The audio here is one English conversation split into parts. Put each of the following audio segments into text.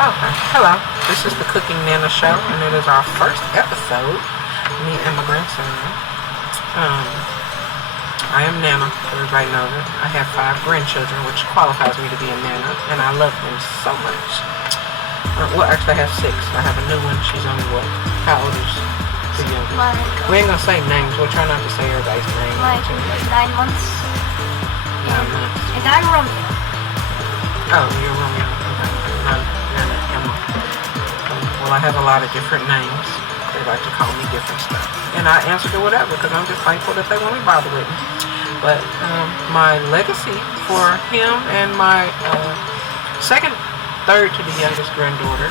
Okay, hello. This is the Cooking Nana Show, and it is our first episode. Me and my grandson. I am Nana. Everybody knows it. I have 5 grandchildren, which qualifies me to be a Nana, and I love them so much. Well, actually, I have 6. I have a new one. She's only what? How old is the youngest? We ain't gonna say names. We'll try not to say everybody's name. Like 9 months. 9 months. And I'm Romeo. Oh, you're Romeo. Okay. Nana, Emma. Well, I have a lot of different names. They like to call me different stuff. And I answer to whatever because I'm just thankful that they want me bother with me. But my legacy for him and my third to the youngest granddaughter,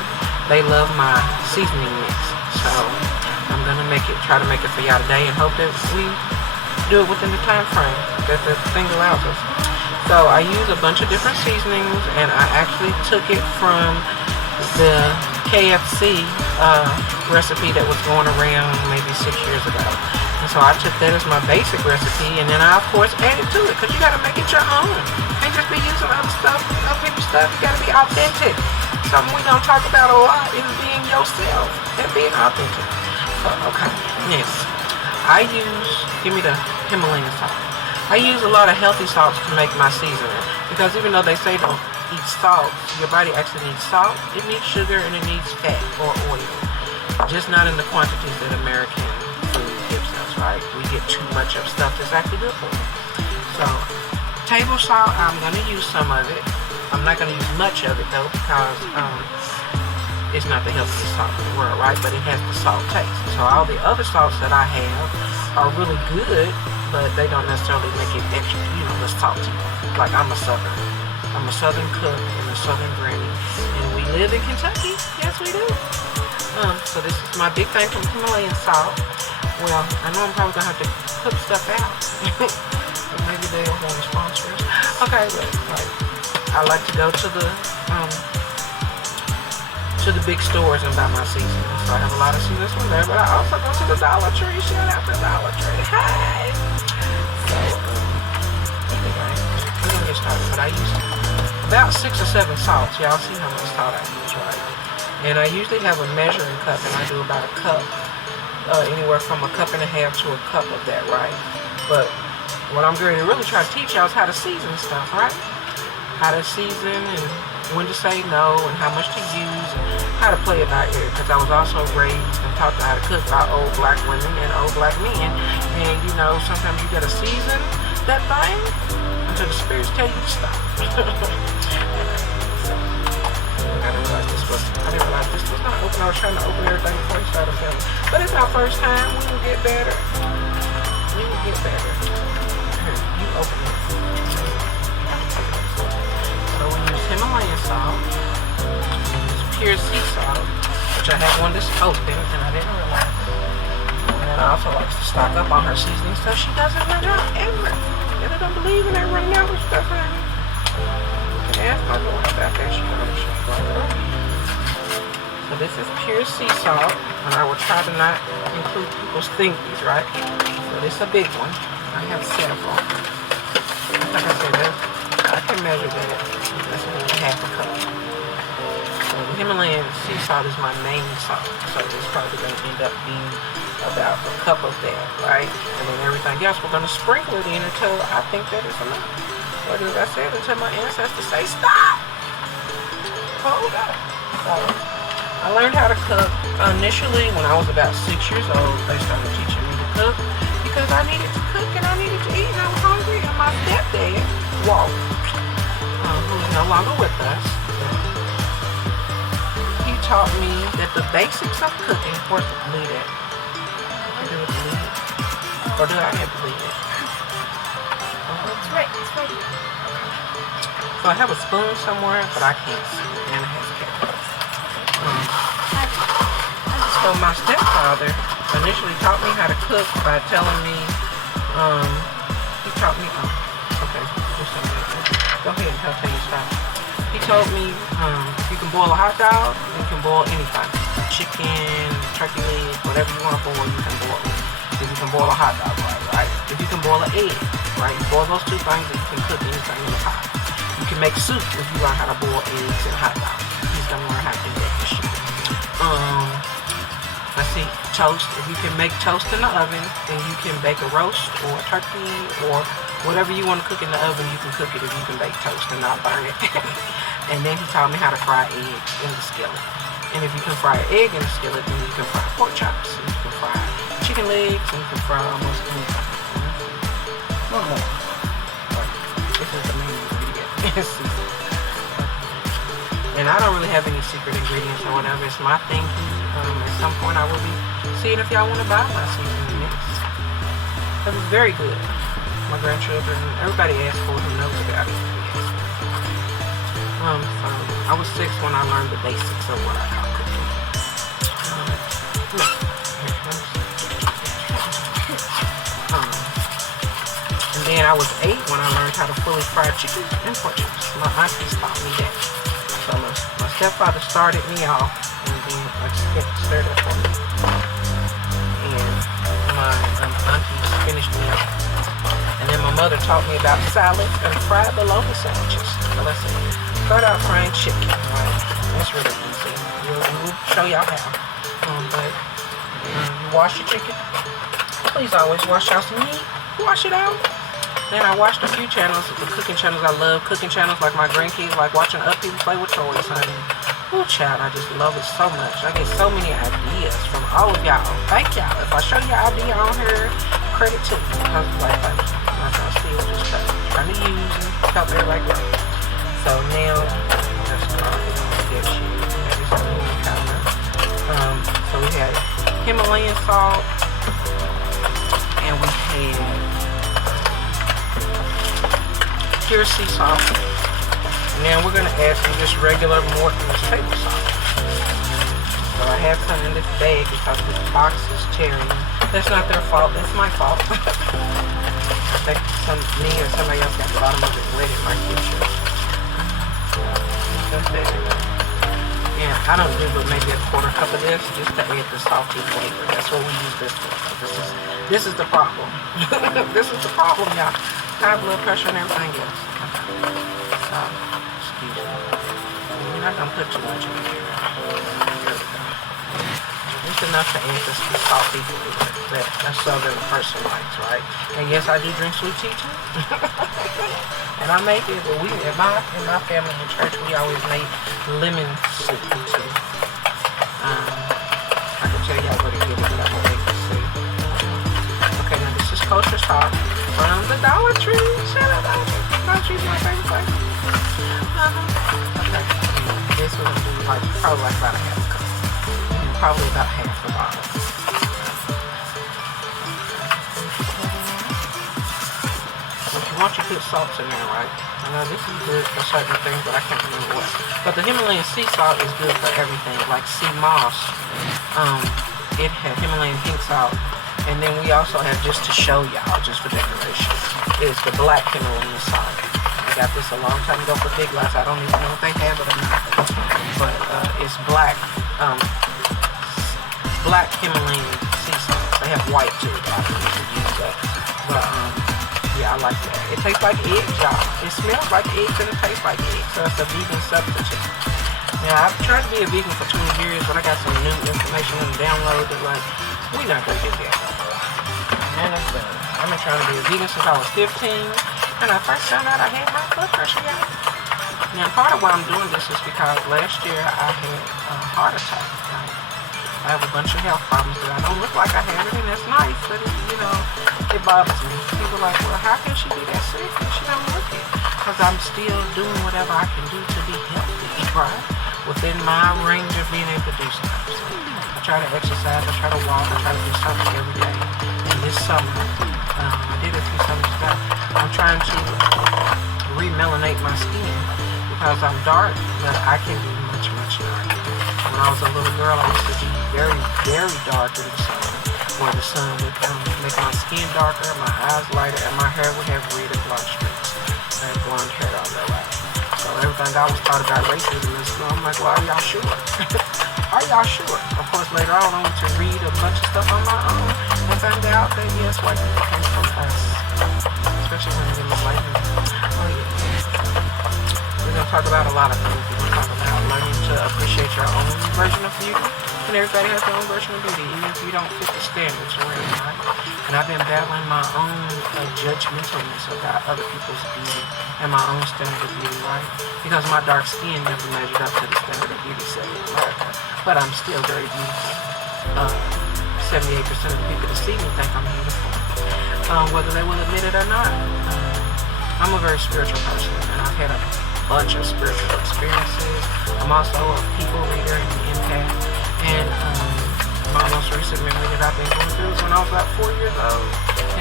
they love my seasoning mix. So I'm going to try to make it for y'all today and hope that we do it within the time frame that the thing allows us. So I use a bunch of different seasonings, and I actually took it from the KFC recipe that was going around maybe 6 years ago. And so I took that as my basic recipe, and then I of course added to it because you got to make it your own. You can't just be using other stuff, other people's stuff. You got to be authentic. Something we don't talk about a lot is being yourself and being authentic. So, okay, yes. Give me the Himalayan salt. I use a lot of healthy salts to make my seasoning because even though they say don't eat salt, your body actually needs salt, it needs sugar, and it needs fat or oil. Just not in the quantities that American food gives us, right? We get too much of stuff that's actually good for us. So, table salt, I'm going to use some of it. I'm not going to use much of it though because it's not the healthiest salt in the world, right? But it has the salt taste. So all the other salts that I have are really good, but they don't necessarily make it extra, the salty. Like I'm a Southern cook and a Southern granny, and we live in Kentucky. Yes, we do. So this is my big thing from Himalayan salt. Well, I know I'm probably gonna have to cook stuff out. Maybe they'll want to sponsor us. Okay, but I like to go to the big stores and buy my seasoning. So I have a lot of seasonings from there, but I also go to the Dollar Tree. Shout out to Dollar Tree. Hi. So anyway, we're gonna get started. But I use about 6 or 7 salts. Y'all see how much salt I use, right? And I usually have a measuring cup, and I do about a cup, anywhere from a cup and a half to a cup of that, right? But what I'm going to really try to teach y'all is how to season stuff, right? How to season and when to say no and how much to use and how to play it by ear. Because I was also raised and taught how to cook by old black women and old black men. And sometimes you got to season that thing until the spirits tell you to stop. I didn't realize this was not open. I was trying to open everything before we started filming. But it's our first time. We will get better. Here, you open it. So we use Himalayan salt. It's pure sea salt, which I have one that's open and I didn't realize. And then I also like to stock up on her seasoning so she doesn't run out ever. And I don't believe in her running out with stuff, honey. You can ask my daughter about that. She knows she's going to run. So this is pure sea salt, and I will try to not include people's thingies, right? So this is a big one. I have several. Like I said, I can measure that. That's only half a cup. So the Himalayan sea salt is my main salt, so it's probably going to end up being about a cup of that, right? And then everything else, we're going to sprinkle it in until I think that is enough. Or as I said, until my ancestors say, stop! Hold up. So, I learned how to cook initially when I was about 6 years old. They started teaching me to cook because I needed to cook and I needed to eat and I was hungry. And my stepdad, Walt, who is no longer with us, he taught me that the basics of cooking, of course, lead it. I do it lead it. Or do I have to lead it? It's right. So I have a spoon somewhere, but I can't see it. And it has cameras. So my stepfather initially taught me how to cook by telling me, he taught me, okay, do something like that. Go ahead and tell you stop. He told me, you can boil a hot dog, you can boil anything. Chicken, turkey leg, whatever you want to boil, you can boil it. If you can boil a hot dog, right? If you can boil an egg, right? You boil those 2 things and you can cook anything in the pot. You can make soup if you learn how to boil eggs and hot dogs. He's gonna learn how to do toast. If you can make toast in the oven, then you can bake a roast or a turkey or whatever you want to cook in the oven. You can cook it if you can bake toast and not burn it. And then he taught me how to fry eggs in the skillet. And if you can fry an egg in the skillet, then you can fry pork chops. And you can fry chicken legs. And you can fry almost anything. One more. This is the main ingredient. And I don't really have any secret ingredients or whatever. It's my thing. At some point I will be seeing if y'all want to buy my seasoning mix. Because it's very good. My grandchildren, everybody asks for it who knows about it. I was 6 when I learned the basics of what I call cooking. And then I was 8 when I learned how to fully fry chicken and pork chops. My aunties taught me that. So my stepfather started me off, and then stirred it for me. And my aunties finished me off. And then my mother taught me about salads and fried bologna sandwiches. So let's see. Start out frying chicken, right? That's really easy. We'll show y'all how. But you wash your chicken. Please always wash out some meat. Wash it out. Then I watched a few channels, the cooking channels. I love cooking channels like my grandkids, like watching other people play with toys, honey. Oh, child, I just love it so much. I get so many ideas from all of y'all. Thank y'all. If I show you an idea on here, credit to you. Because like, I'm not trying to steal, just trying to use and help everybody grow. So now, let's start with this shit. So we had Himalayan salt, and we had pure sea salt. Now we're going to add some just regular Morton's table salt. So I have some in this bag because this box is tearing. That's not their fault, it's my fault. I think me or somebody else got the bottom of it wet in my kitchen. And I don't do but maybe a quarter cup of this just to add the salty flavor. That's what we use this for. This is the problem. This is the problem, y'all. High blood pressure and everything else. So, excuse me. We're not gonna put too much in here. Just enough to add this salty flavor that a southern person likes, right? And yes, I do drink sweet tea too. And I make it, but in my family in church, we always made lemon soup too. I can tell y'all what it is, but I'm gonna make this soup. Okay, now this is kosher salt from the Dollar Tree. Shout out Dollar Tree's my favorite place. Okay, this we're gonna do probably like about a half cup. Probably about half the bottle. If you want, you put salts in there, right? I know this is good for certain things, but I can't remember what. But the Himalayan sea salt is good for everything, like sea moss. It had Himalayan pink salt. And then we also have, just to show y'all, just for decoration, is the black Himalayan salt. I got this a long time ago for Big Lots. I don't even know if they have it or not. But it's black Himalayan sea salt. They have white too, but I don't use that. But yeah, I like that. It tastes like eggs, y'all. It smells like eggs and it tastes like eggs. So it's a vegan substitute. Now, I've tried to be a vegan for 20 years, but I got some new information and download that like, we're not gonna do that. And I've been trying to be a vegan since I was 15. And I first found out I had high blood pressure, y'all. Now, part of why I'm doing this is because last year I had a heart attack. I have a bunch of health problems that I don't look like I had it, and that's nice, but it bothers me. People are like, well, how can she be that sick and she don't look it? Because I'm still doing whatever I can do to be healthy, right? Within my range of being able to do stuff. So I try to exercise, I try to walk, I try to do something every day. And this summer, I did a few summers ago, I'm trying to remelanate my skin because I'm dark, but I can be much, much darker. When I was a little girl, I used to be very, very dark in the summer, where the sun would make my skin darker, my eyes lighter, and my hair would have red and blonde streaks. I had blonde hair on the way. So everything I was taught about racism in school, I'm like, well, are y'all sure? Are y'all sure? Of course, later on, I went to read a bunch of stuff on my own and found out that, yes, white people came from us. Especially when they look like me. Oh, yeah. We're going to talk about a lot of things. We're going to talk about learning to appreciate appreciate your own version of beauty. And everybody has their own version of beauty, even if you don't fit the standards around, right? And I've been battling my own judgmentalness about other people's beauty and my own standard of beauty, right? Because my dark skin never measured up to the standard of beauty set in America. But I'm still very beautiful. 78% of the people that see me think I'm beautiful. Whether they will admit it or not. I'm a very spiritual person, and I've had a bunch of spiritual experiences. I'm also a people reader and an empath. And my most recent memory that I've been going through is when I was about 4 years old,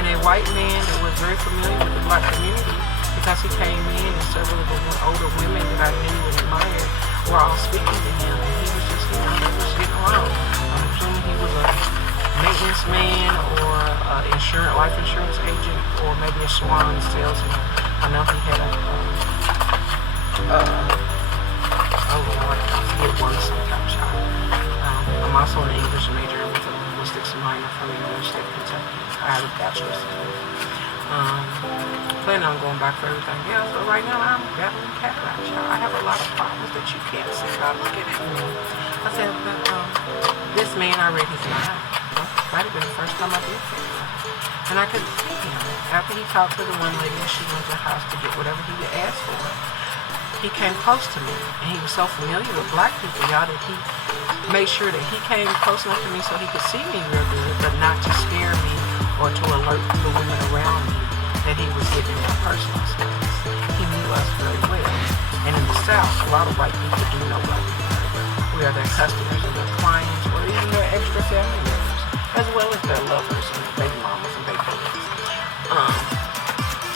and a white man that was very familiar with the black community, because he came in and several of the older women that I knew and admired were all speaking to him, and he was just, they were just getting along. I'm assuming he was a maintenance man or an life insurance agent, or maybe a Swan salesman. I know he had I forget one sometimes. I'm also an English major with a linguistics minor from the University of Kentucky. I have a bachelor's degree. Planning on going back for everything else, but right now I'm battling cataracts, y'all. I have a lot of problems that you can't see by looking at me. I said, but this man, I read his mind. Might have been the first time I did see him. And I couldn't see him. After he talked to the one lady and she went to the house to get whatever he asked for, he came close to me. And he was so familiar with black people, y'all, that he made sure that he came close enough to me so he could see me real good, but not to scare me or to alert the women around me that he was giving my personal space. He knew us very well. And in the South, a lot of white people do know black people very well. We are their customers and their clients, or even their extra family members, as well as their lovers and their baby mamas and baby boys.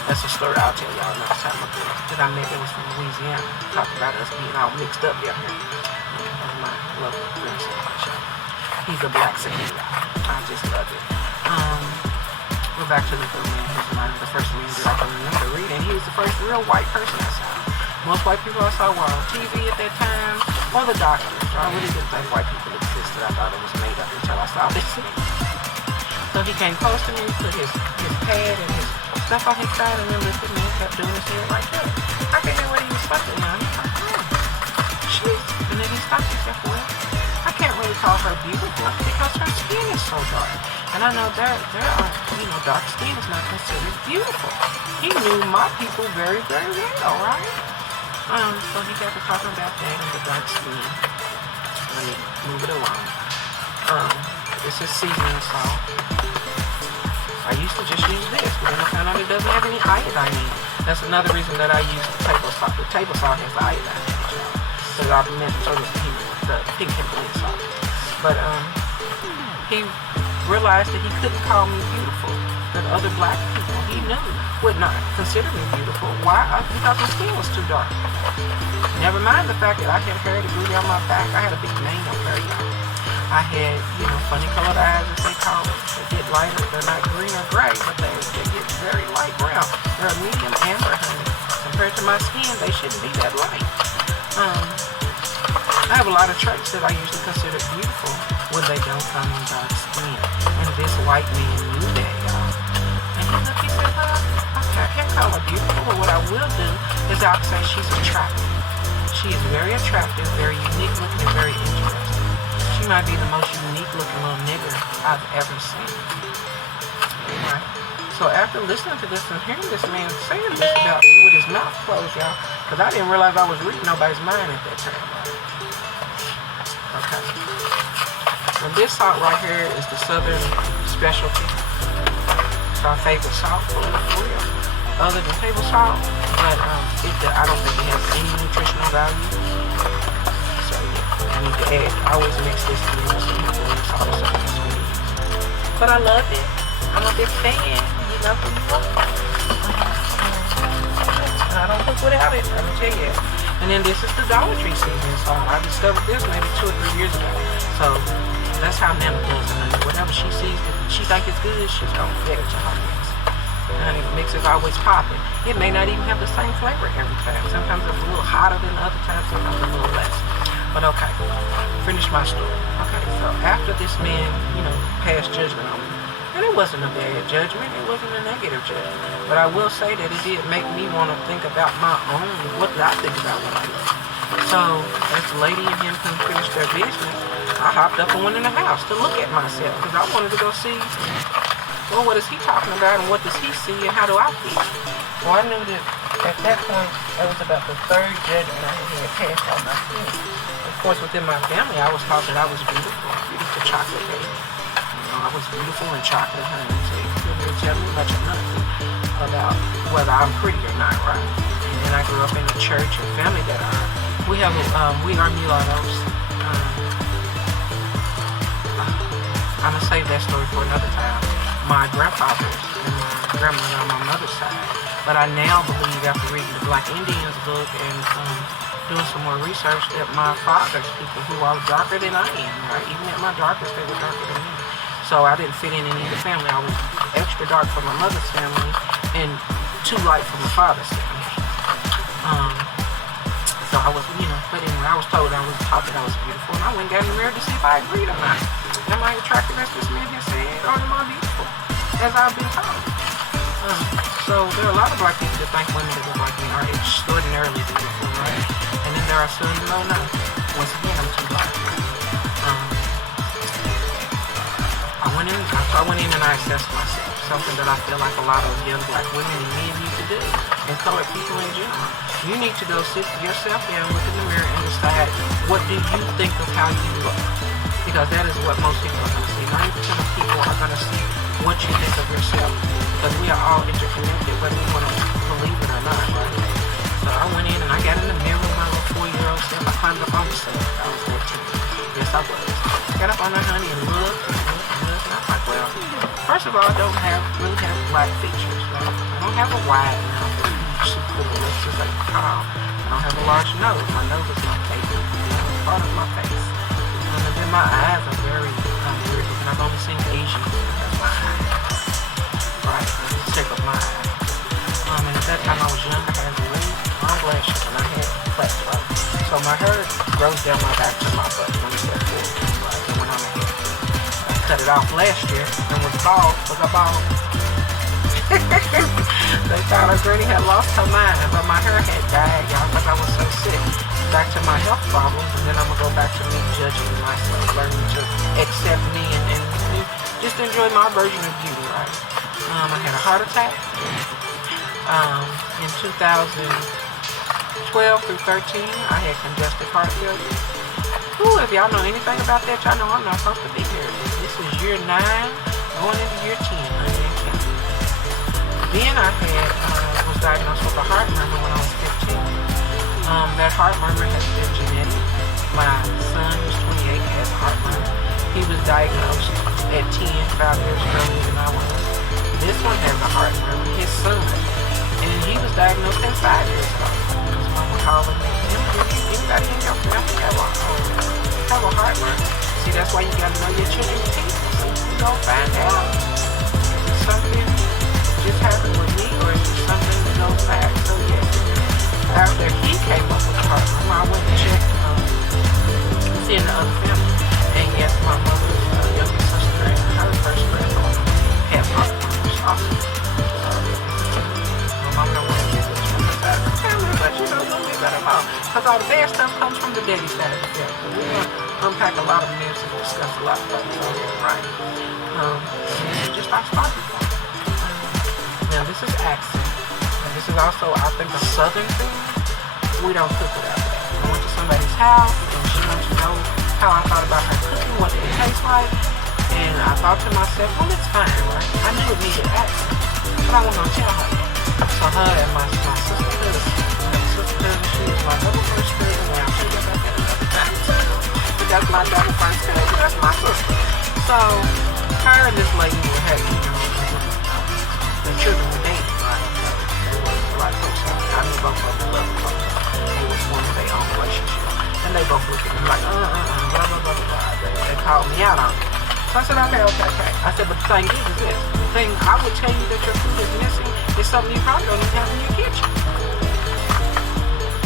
That's a story I'll tell y'all another time. A girl that I met that was from Louisiana talked about us being all mixed up down here. That's my lovely grandson. He's a black security. I just love it. Go back to the first man that I can remember reading. He was the first real white person I saw. Most white people I saw were on TV at that time, or the doctors. I really didn't think white people existed. I thought it was made up until I saw this. So he came close to me, put his pad and his stuff on his side, and then lifted me and kept doing his hair like that. I could hear what he was fucking on. He's like, shit. And then he stopped and said, well, I can't really call her beautiful because her skin is so dark. And I know there are, dark skin is not considered beautiful. He knew my people very, very well, right? So he got to talking about that and the dark skin. Let me move it along. This is seasoning salt. I used to just use this, but then I found out it doesn't have any iodine in it. That's another reason that I use the table salt. The table salt has iodine in it, because I meant so does the pink Himalayan salt. But he realized that he couldn't call me beautiful. That other black people he knew would not consider me beautiful. Why? Because my skin was too dark. Never mind the fact that I had hair that grew down my back. I had a big mane of hair, y'all. I had, funny colored eyes, as they call it. They get lighter. They're not green or gray, but they get very light brown. They're a medium amber, honey. Compared to my skin, they shouldn't be that light. I have a lot of traits that I usually consider beautiful when they don't come in dark skin. And this white man knew that, y'all. And he said, I can't call her beautiful, but what I will do is I'll say she's attractive. She is very attractive, very unique looking, and very interesting. She might be the most unique looking little nigger I've ever seen. Right? So after listening to this and hearing this man saying this about me with his mouth closed, y'all, because I didn't realize I was reading nobody's mind at that time, right? Okay. And this salt right here is the Southern specialty. It's our favorite salt for real. Other than table salt, but I don't think it has any nutritional value. So yeah, I need to add. I always mix this in with some Himalayan salt or something sweet. But I love it. I'm a big fan. You know who you are. I don't cook without it. I'm gonna tell you. And then this is the Dollar Tree seasoning salt. I discovered this maybe 2 or 3 years ago. So that's how Nana does it. Whatever she sees that she thinks it's good, she's gonna fit it to her mix. And the mix is always popping. It may not even have the same flavor every time. Sometimes it's a little hotter than other times, sometimes a little less. But okay, finish my story. Okay, so after this man, passed judgment on me, and it wasn't a bad judgment, it wasn't a negative judgment, but I will say that it did make me want to think about my own, what did I think about what I love? So as the lady and him couldn't finish their business, I hopped up and went in the house to look at myself because I wanted to go see, well, what is he talking about and what does he see and how do I feel? Well, I knew that at that point, it was about the third judgment I had passed on my skin. Of course, within my family, I was taught that I was beautiful, beautiful chocolate baby. You know, I was beautiful and chocolate, honey. So you couldn't really tell me much or nothing about whether I'm pretty or not, right? And then I grew up in a church and family that we are mulattoes. I'm gonna save that story for another time. My grandfathers and my grandmother on my mother's side. But I now believe after reading the Black Indians book and doing some more research that my father's people who are darker than I am, right? Even at my darkest, they were darker than me. So I didn't fit in either family. I was extra dark for my mother's family and too light for my father's family. So I was, but anyway, I was told I was taught that I was beautiful, and I went and got in the mirror to see if I agreed or not. Am I attractive as this man has said, or am I beautiful, as I've been taught? So there are a lot of black people that think women that look like me are extraordinarily beautiful, right? And then there are some that know not. Once again, I'm too black. I went in and I assessed myself, something that I feel like a lot of young black women and men need to do, and colored people in general. You need to go sit yourself down, look in the mirror, and decide what do you think of how you look. Because that is what most people are going to see. 90% of people are going to see what you think of yourself. Because we are all interconnected, whether we want to believe it or not, right? So I went in and I got in the mirror with my little 4-year-old self. I climbed up on the stairs. I was 14. Yes, I was. Got up on there, honey, and looked and looked and looked. And I was like, well, first of all, I don't really have black features, right? I don't have a wide mouth. Super lips, just like tall. I don't have a large nose. My nose is my favorite, part of my face. And then my eyes are very weird because I've only seen Asians. That's my eyes. Right? That's the shape of my eyes. And at that time I was young, I had really long lashes and I had plaits, right? So my hair grows down my back to my butt when it's at 4, right? And when I'm a head. I cut it off last year and was bald because I bald. They thought her granny had lost her mind, but my hair had died, y'all, because I was so sick. Back to my health problems, and then I'm going to go back to me judging myself, learning to accept me and just enjoy my version of beauty, right? I had a heart attack in 2012 through 13. I had congestive heart failure. Ooh, if y'all know anything about that, y'all know I'm not supposed to be here. This is year 9, going into year 10, honey. Then I was diagnosed with a heart murmur when I was 15. That heart murmur has been genetic. My son, who's 28, has a heart murmur. He was diagnosed at 10, 5 years earlier than I was. This one has a heart murmur, his son. And he was diagnosed at 5 years ago. His mama called him, anybody in your family have a heart murmur? See, that's why you gotta know your children's people. So you don't find out. It's something just happened with me, or is it something that goes back? So yes, after he came up with the heart murmur, I went to check seeing the other family, and yes, my mother's younger sister and her first granddaughter have heart murmurs also. My mom don't want to get this from the side of the family, but don't get that at all, because all the bad stuff comes from the daddy side of the family. We're going to unpack a lot of myths and discuss a lot of things on here, right? Just our starting point. Now this is accent, and this is also, I think, a southern thing. We don't cook without that. I went to somebody's house, and she wanted to know how I thought about her cooking, what it tastes like, and I thought to myself, well, it's fine, right? I knew it needed accent, but I wasn't going to tell her that. So her and my sister cousin, she is my double first cousin, and I'll tell you about that another time. But that's my double first cousin, that's my sister. So her and this lady were having, the children were dating, right? So they were like close. I knew both of them loved each other. They were forming their own relationship. And they both looked at me like, blah, blah, blah, blah. They called me out on it. So I said, okay. I said, but the thing is this. The thing I would tell you that your food is missing is something you probably don't even have in your kitchen.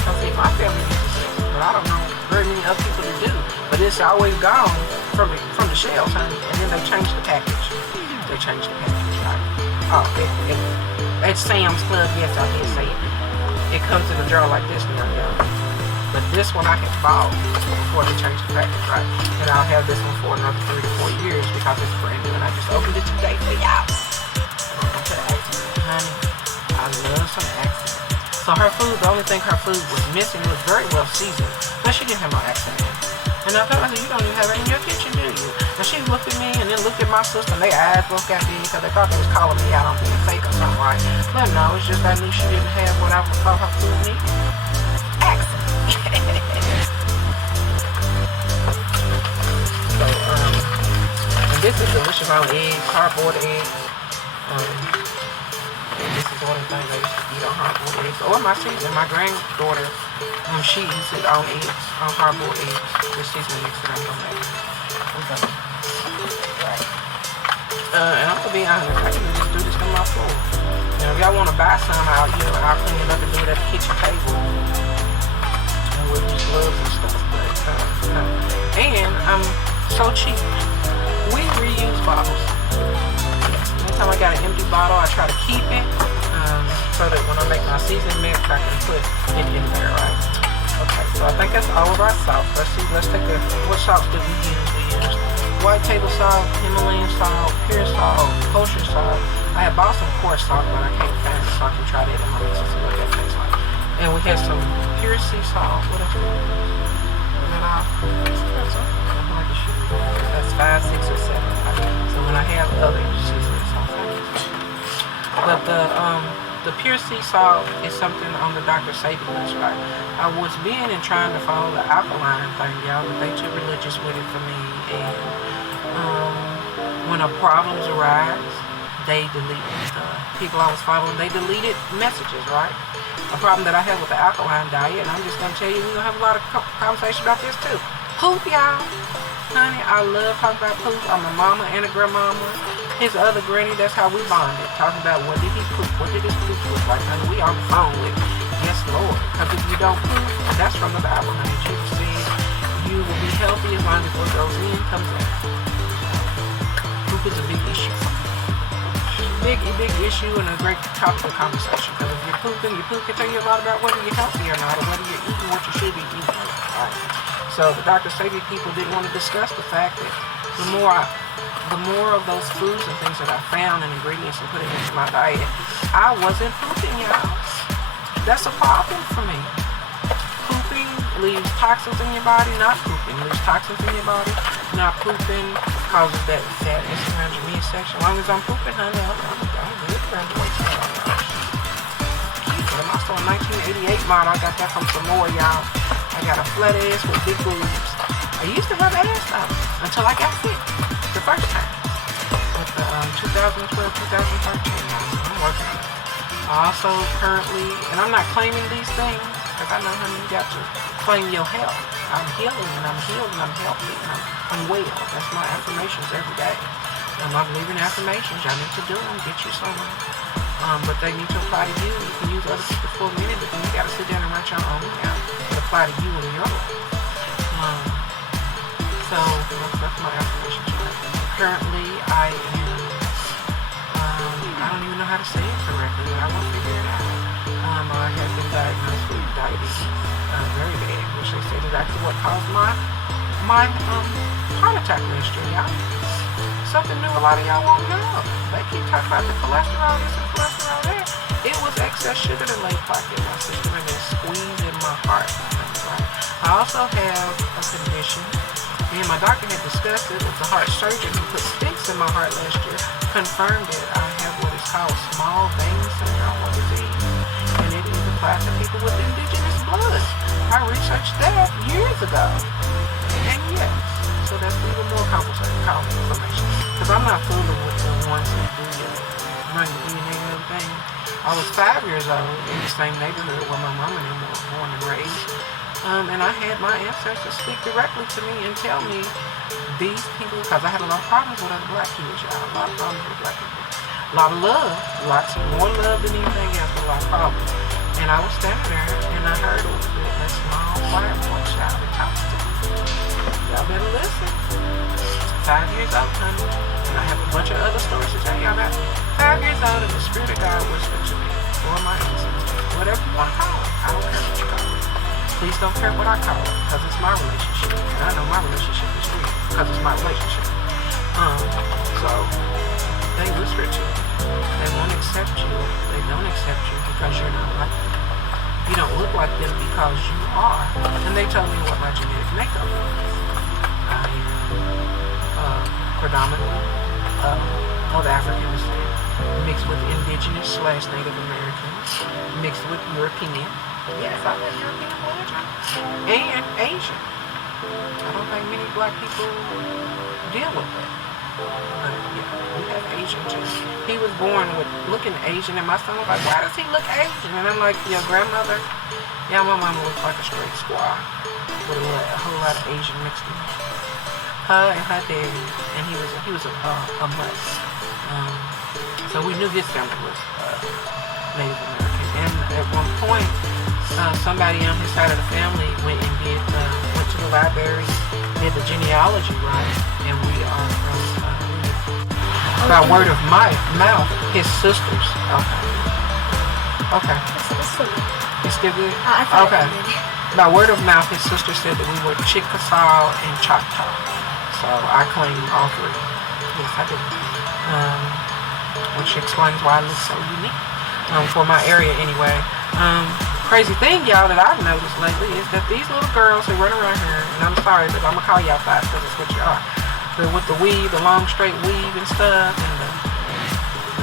I see, my family uses this, but I don't know very many other people that do. But it's always gone from the shelves, honey. And then they change the package. Right? Oh, at Sam's Club, yes, I did say it. It comes in a jar like this now, y'all. But this one I had bought before they changed the package, right? And I'll have this one for another 3 to 4 years because it's brand new. And I just opened it today for y'all. Welcome to Accent, honey. I love some Accent. So her food, the only thing her food was missing, it was very well seasoned, but she didn't have no Accent in it. And I told her, you don't even have it in your kitchen, do you? And she looked at me and then looked at my sister, and their eyes both got big because they thought they was calling me out on being fake or something, right? But no, it's just I knew she didn't have what I would call her food needed. Accent. So, and this is delicious on eggs, hard-boiled eggs. And this is one of the things I used to eat on hard-boiled eggs. Or my season, my granddaughter, she eats it on eggs, on hard-boiled eggs. This seasoning mix that I'm gonna make. And I'm gonna be honest, I can just do this on my floor. Now, if y'all want to buy some out here, I'll clean it up and do it at the kitchen table. And with these gloves and stuff. But, no. And I'm so cheap. We reuse bottles. Anytime I got an empty bottle, I try to keep it so that when I make my seasoning mix, I can put it in there, right? Okay, so I think that's all of our salt. Let's take what salts did we use? We used white table salt, Himalayan salt, pure salt, kosher salt. I had bought some coarse salt, but I can't find it, so I can try that in my mix and see what that tastes like. And we had some pure sea salt. What else? Was that all? That's 5, 6, or 7. So when I have other seasonings, but the pure sea salt is something on the Dr. Sebi list, right? I was being and trying to follow the alkaline thing, y'all, but they too religious with it for me. And when problems arise, they delete the people I was following. They deleted messages, right? A problem that I have with the alkaline diet, and I'm just gonna tell you, we're gonna have a lot of conversation about this too. Poop, y'all. Honey, I love talking about poop. I'm a mama and a grandmama. His other granny, that's how we bonded. Talking about what did he poop? What did his poop look like? Honey, we on the phone with it. Yes, Lord. Because if you don't poop, that's from the Bible. Honey, Jesus said you will be healthy as long as what goes in comes out. Poop is a big issue. Big issue and a great topic of conversation. Because if you're pooping, your poop can tell you a lot about whether you're healthy or not, or whether you're eating what you should be eating. All right. So the Dr. Sebi people didn't want to discuss the fact that the more of those foods and things that I found and ingredients and put it into my diet, I wasn't pooping, y'all. That's a problem for me. Pooping leaves toxins in your body. Not pooping leaves toxins in your body. Not pooping causes that fatness around your midsection. As long as I'm pooping, honey, I'm good around the waist. But I'm also a 1988 model. I got that from Samoa, y'all. I got a flat ass with big boobs. I used to have ass though, until I got sick the first time. With the 2012, 2013, I'm working on it. I also currently, and I'm not claiming these things, because I know how you got to claim your health. I'm healing, and I'm healed, and I'm healthy, and I'm well. That's my affirmations every day. I believe in affirmations. Y'all need to do them, get you some. But they need to apply to you. You can use other people for a minute, but then you got to sit down and write your own out. Apply to you and your life. So that's my affirmation. Currently, I am. I don't even know how to say it correctly, but I want to figure it out. I have been diagnosed with diabetes, very bad, which they said is actually what caused my heart attack last year, y'all. Something new a lot of y'all won't know. They keep talking about the cholesterol this and cholesterol that. It was excess sugar that laid pocket in my system and then squeezed in my heart. Right? I also have a condition, and my doctor had discussed it with the heart surgeon who put stents in my heart last year, confirmed it. I have what is called small vein syndrome disease, and it is applied to people with indigenous blood. I researched that years ago, and yes, so that's even more complicated information. Because I'm not fooling with the ones who do run the DNA and everything. I was 5 years old in the same neighborhood where my mom and them were born and raised. And I had my ancestors speak directly to me and tell me these people, because I had a lot of problems with other black kids, y'all. A lot of problems with black people. A lot of love, lots more love than anything else, but a lot of problems. And I was standing there and I heard that small quiet voice shout and talk to me. Y'all better listen. 5 years old, honey. And I have a bunch of other stories to tell y'all about. 5 years old and the Spirit of God whispered to me, or my ancestors, whatever you want to call it. I don't care what you call it. Please don't care what I call it, because it's my relationship. And I know my relationship is real, because it's my relationship. So, they whisper to you. They won't accept you. They don't accept you because you're not like them. You don't look like them because you are. And they told me what my genetic makeup was. I am predominantly of African descent, mixed with indigenous/Native Americans, mixed with European. Yes, I have European origin. And Asian. I don't think many black people deal with that. But yeah, we have Asian too. He was born with looking Asian, and my son was like, why does he look Asian? And I'm like, your grandmother? Yeah, my mama looks like a straight squaw with a whole lot of Asian mixed in. Her and her daddy, and he was a mutt. So we knew his family was Native American. And at one point, somebody on his side of the family went to the library, did the genealogy right, and we are from by word of mouth, his sisters. Okay. It's still good? Okay. By word of mouth, his sister said that we were Chickasaw and Choctaw. So I claim all three. Yes, I do. Which explains why I look so unique. For my area anyway. Crazy thing, y'all, that I've noticed lately is that these little girls who run around here, and I'm sorry, but I'm going to call y'all fast because it's what you are. But with the weave, the long straight weave and stuff, and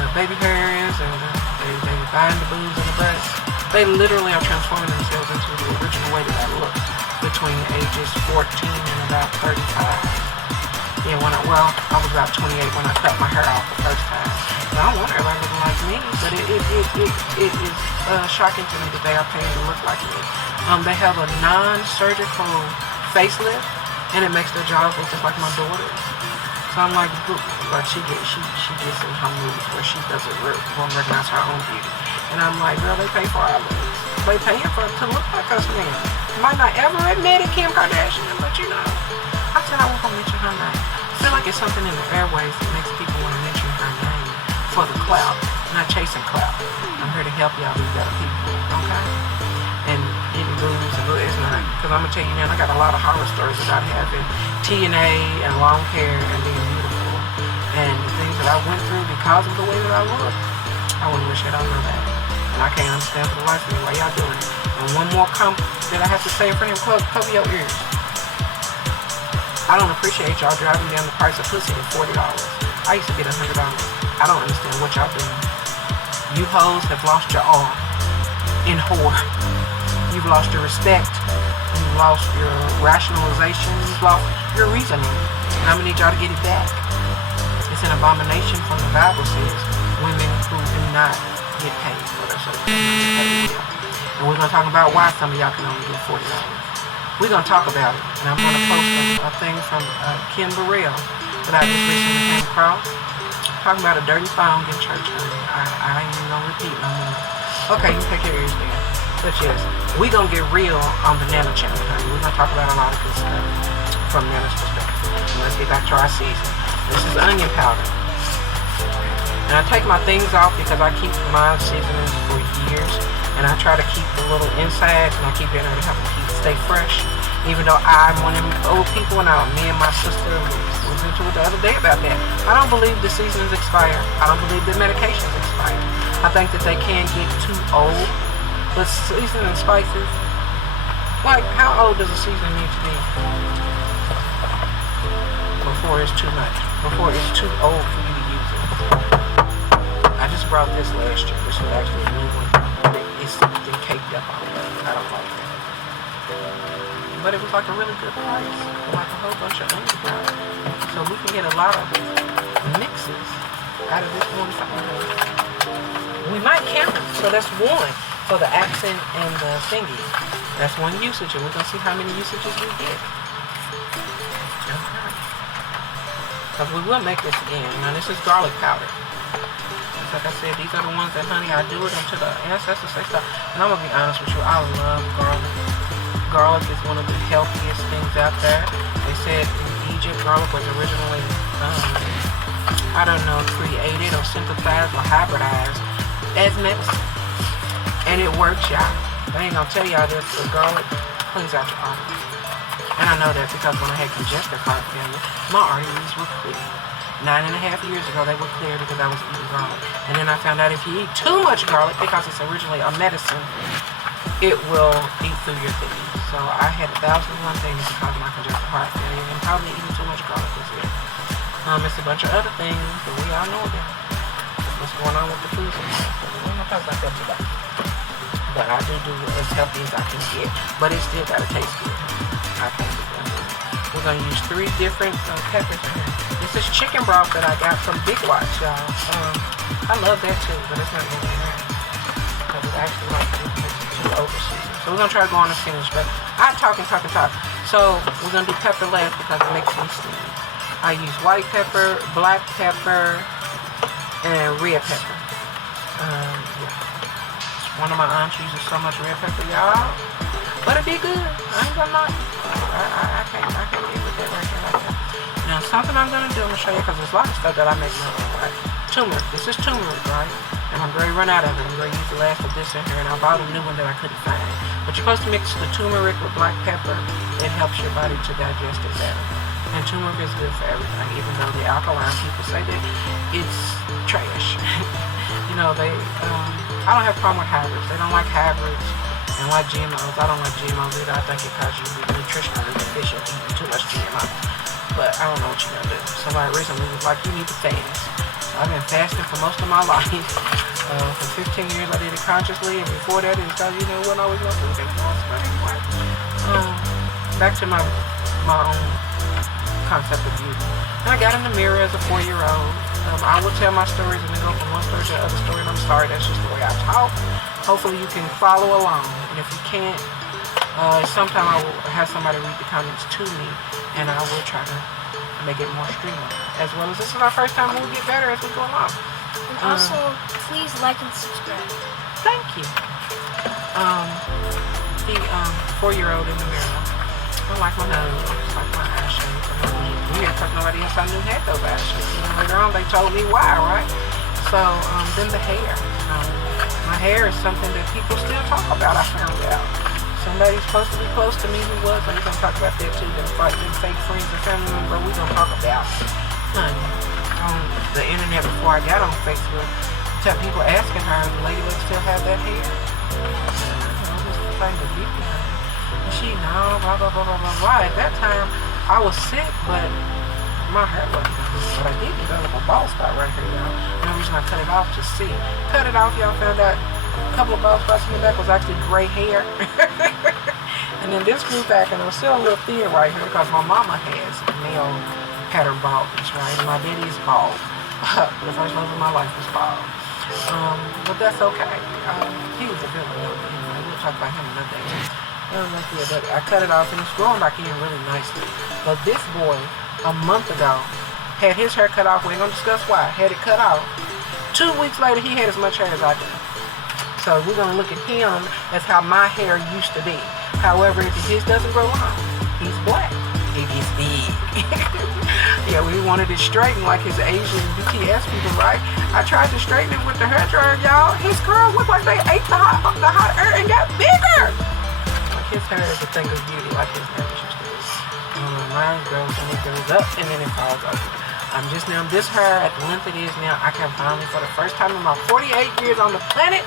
the baby hairs, and they bind the boobs and the butts, they literally are transforming themselves into the original way that I look between ages 14 and about 35. Yeah, I was about 28 when I cut my hair off the first time. And I don't want everybody looking like me, but it is shocking to me that they are paying to look like me. They have a non-surgical facelift, and it makes their jaws look just like my daughter's. So I'm like she gets in her moods where she doesn't recognize her own beauty. And I'm like, girl, they pay for our looks. They paying to look like us now. Might not ever admit it, Kim Kardashian, but you know. I said I won't gonna mention her name. I feel like it's something in the airways that makes people want to mention her name for the clout, not chasing clout. I'm here to help y'all be better people, okay? And getting boobs and it's not, because I'm gonna tell you now, I got a lot of horror stories about having TNA and long hair and being beautiful, and things that I went through because of the way that I look. I wouldn't wish it on nobody, and I can't understand for the life of me why y'all doing it. And one more comment that I have to say in front of him, cover your ears. I don't appreciate y'all driving down the price of pussy to $40. I used to get $100. I don't understand what y'all doing. You hoes have lost your arm in whore. You've lost your respect. You've lost your rationalization. You've lost your reasoning. And I'm gonna need y'all to get it back. It's an abomination from the Bible says women who do not get paid for their services. And we're gonna talk about why some of y'all can only get $40. We're going to talk about it, and I'm going to post a thing from Ken Burrell that I just recently came across, talking about a dirty phone in church, honey. I ain't even going to repeat no more. Okay, you take your ears down. But yes, we're going to get real on the Nana channel, honey. We're going to talk about a lot of good stuff from Nana's perspective. And let's get back to our season. This is onion powder. And I take my things off because I keep my seasonings for years, and I try to keep the little insides, and I keep it in there to help them stay fresh. Even though I'm one of them old people, and me and my sister was into it the other day about that. I don't believe the seasonings expire. I don't believe the medications expire. I think that they can get too old. But seasoning and spices, like how old does a seasoning need to be before it's too much? Before it's too old for you to use it? I just brought this last year. This was actually a new one. It's been caked up on it. I don't like it. But it was like a really good price, like a whole bunch of onion powder. So we can get a lot of mixes out of this one thing. We might count them, so that's one for the accent and the thingy. That's one usage, and we're gonna see how many usages we get. Okay. Because we will make this again. Now this is garlic powder. Like I said, these are the ones that, honey, I do it until the ancestors say stop. And I'm gonna be honest with you, I love garlic. Garlic is one of the healthiest things out there. They said in Egypt, garlic was originally, created or synthesized or hybridized as medicine. And it works, y'all. They ain't gonna tell y'all this, but garlic cleans out your arteries. And I know that because when I had congestive heart failure, my arteries were clear. 9.5 years ago, they were clear because I was eating garlic. And then I found out if you eat too much garlic, because it's originally a medicine, it will eat through your kidneys. So I had 1,001 things because of my congestive heart failure, and probably eating too much garlic was it. It's a bunch of other things that we all know about. What's going on with the food supply. So we're not talking about that today. But I do as healthy as I can get. But it still gotta taste good. I can't do that. We're gonna use 3 different peppers in here. This is chicken broth that I got from Big Watch, y'all. I love that too, but it's not going in there. Because it's actually like too over seasoned. So we're gonna try to go on and finish, but I talk. So we're gonna do pepper last because it makes me sneeze. I use white pepper, black pepper, and red pepper. Yeah. One of my aunts uses so much red pepper, y'all. But it be good. I ain't gonna lie. I can't live with that right there like that. Now something I'm gonna do, I'm gonna show you because there's a lot of stuff that I make my own, right? Turmeric. This is turmeric, right? And I'm going to run out of it. I'm going to use the last of this in here, and I bought a new one that I couldn't find. But you're supposed to mix the turmeric with black pepper. It helps your body to digest it better. And turmeric is good for everything, even though the alkaline people say that it's trash. You know, I don't have a problem with hybrids. They don't like hybrids and like GMOs. I don't like GMOs either. I think it causes you to be nutritionally deficient eating too much GMO. But I don't know what you're going to do. Somebody recently was like, you need to fast. So I've been fasting for most of my life. For 15 years I did it consciously, and before that it's because, you know, wasn't always going to do it. But anyway, back to my own concept of beauty. And I got in the mirror as a 4-year-old. I will tell my stories and then go from one story to the other story, and I'm sorry, that's just the way I talk. Hopefully you can follow along, and if you can't, sometime I will have somebody read the comments to me, and I will try to make it more streamlined. As well as this is our first time, we'll get better as we go along. And also, please like and subscribe. Thank you. The 4-year-old in the mirror. I don't like my nose. I like my eyelashes. We didn't talk to nobody else I knew had those eyelashes. You know, later on they told me why, right? So then the hair. My hair is something that people still talk about. I found out. Somebody supposed to be close to me who was, and we're gonna talk about that too. Them fake friends and family members. We're gonna talk about on the internet before I got on Facebook. Tell people asking her, the lady would still have that hair. Just the thing to be behind. And she, no, blah blah blah blah blah blah. At that time, I was sick, but my hair wasn't good. But I did develop a bald spot right here, y'all. And the reason I cut it off to see. Cut it off, y'all found out a couple of bald spots in the back was actually gray hair. And then this grew back, and I'm still a little thin right here because my mama has male pattern baldness, right? And my daddy's bald. The first love of my life was bald. But that's okay. He was a villain, though. But anyway, we'll talk about him another day. But I cut it off, and it's growing back in really nicely. But this boy, a month ago, had his hair cut off. We ain't gonna discuss why. Had it cut off. 2 weeks later, he had as much hair as I do. So we're gonna look at him as how my hair used to be. However, if his doesn't grow long, he's black. It gets big. Yeah, we wanted it straightened like his Asian BTS people, right? I tried to straighten it with the hair dryer, y'all. His curls look like they ate the hot air and got bigger. Like his hair is a thing of beauty, like his hair used to be. Mine grows and it goes up and then it falls over. I'm just now, this hair at the length it is now, I can finally, for the first time in my 48 years on the planet,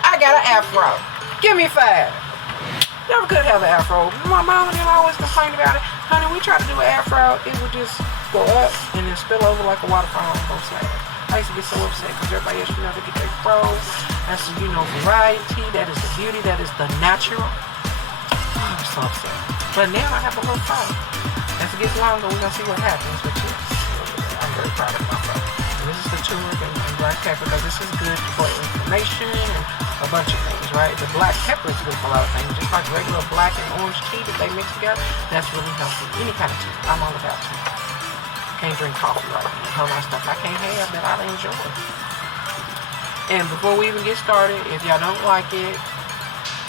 I got an afro. Give me 5. Never could have an afro. My mom and them always complained about it. Honey, we tried to do an afro, it would just go up and then spill over like a waterfall on both sides. I used to get so upset because everybody else, you know, they get their froze. That's, you know, variety. That is the beauty. That is the natural. I'm so upset. But now I have a little fun. As it gets longer, we're going to see what happens. But yeah, I'm very proud of myself. And this is the turmeric and black pepper because this is good for inflammation and a bunch of things, right? The black pepper is good for a lot of things. Just like regular black and orange tea that they mix together, that's really healthy. Any kind of tea. I'm all about tea. Can't drink coffee right now. A whole lot of stuff I can't have that I enjoy. And before we even get started, if y'all don't like it,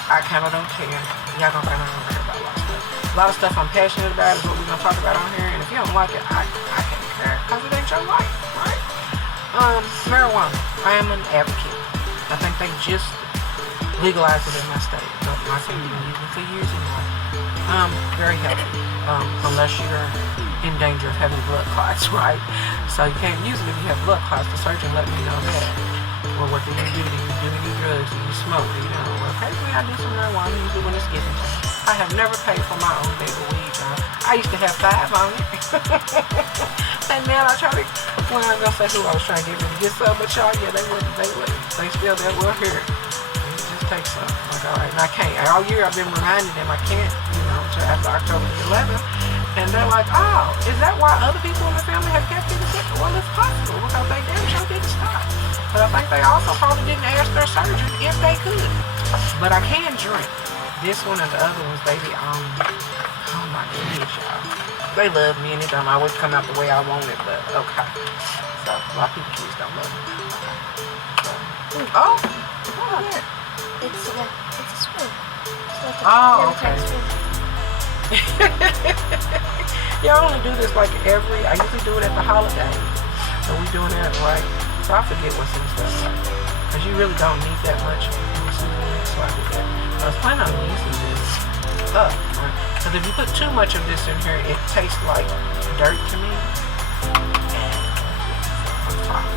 I kind of don't care. Y'all gonna find out I don't care about a lot of stuff. A lot of stuff I'm passionate about is what we're gonna talk about on here. And if you don't like it, I can't care because it ain't your life, right? Marijuana. I am an advocate. I think they just legalized it in my state. But my state has been using it for years anyway. Very healthy. Unless you're in danger of having blood clots, right? So you can't use it if you have blood clots. The surgeon let me know that. Well, what do you do? Do you do any drugs? Do you smoke? You know, occasionally I do some marijuana, usually when it's given to me. I have never paid for my own bag of weed, y'all. I used to have 5 on it. And then I tried to, well, I'm gonna say who I was trying to get me to get some, but y'all, yeah, they wouldn't. They still there. Well, here. Just take some. Like, all right, and I can't. All year I've been reminding them I can't, until after October the 11th. And they're like, oh, is that why other people in the family have kept getting sick? Well, it's possible because they damn sure didn't stop. But I think they also probably didn't ask their surgeon if they could. But I can drink. This one and the other ones, baby, oh my goodness, y'all. They love me and it don't always come out the way I want it, but okay. So, a lot of people kids don't love me. Okay. So, what is that? It's a spoon. It's like Oh, okay. spoon. Yeah, I only do this like I usually do it at the holidays. So we doing that right. So I forget what's in stuff like that. Because you really don't need that much. So I do that. I was planning on using this up, right? Because if you put too much of this in here, it tastes like dirt to me. I'm fine.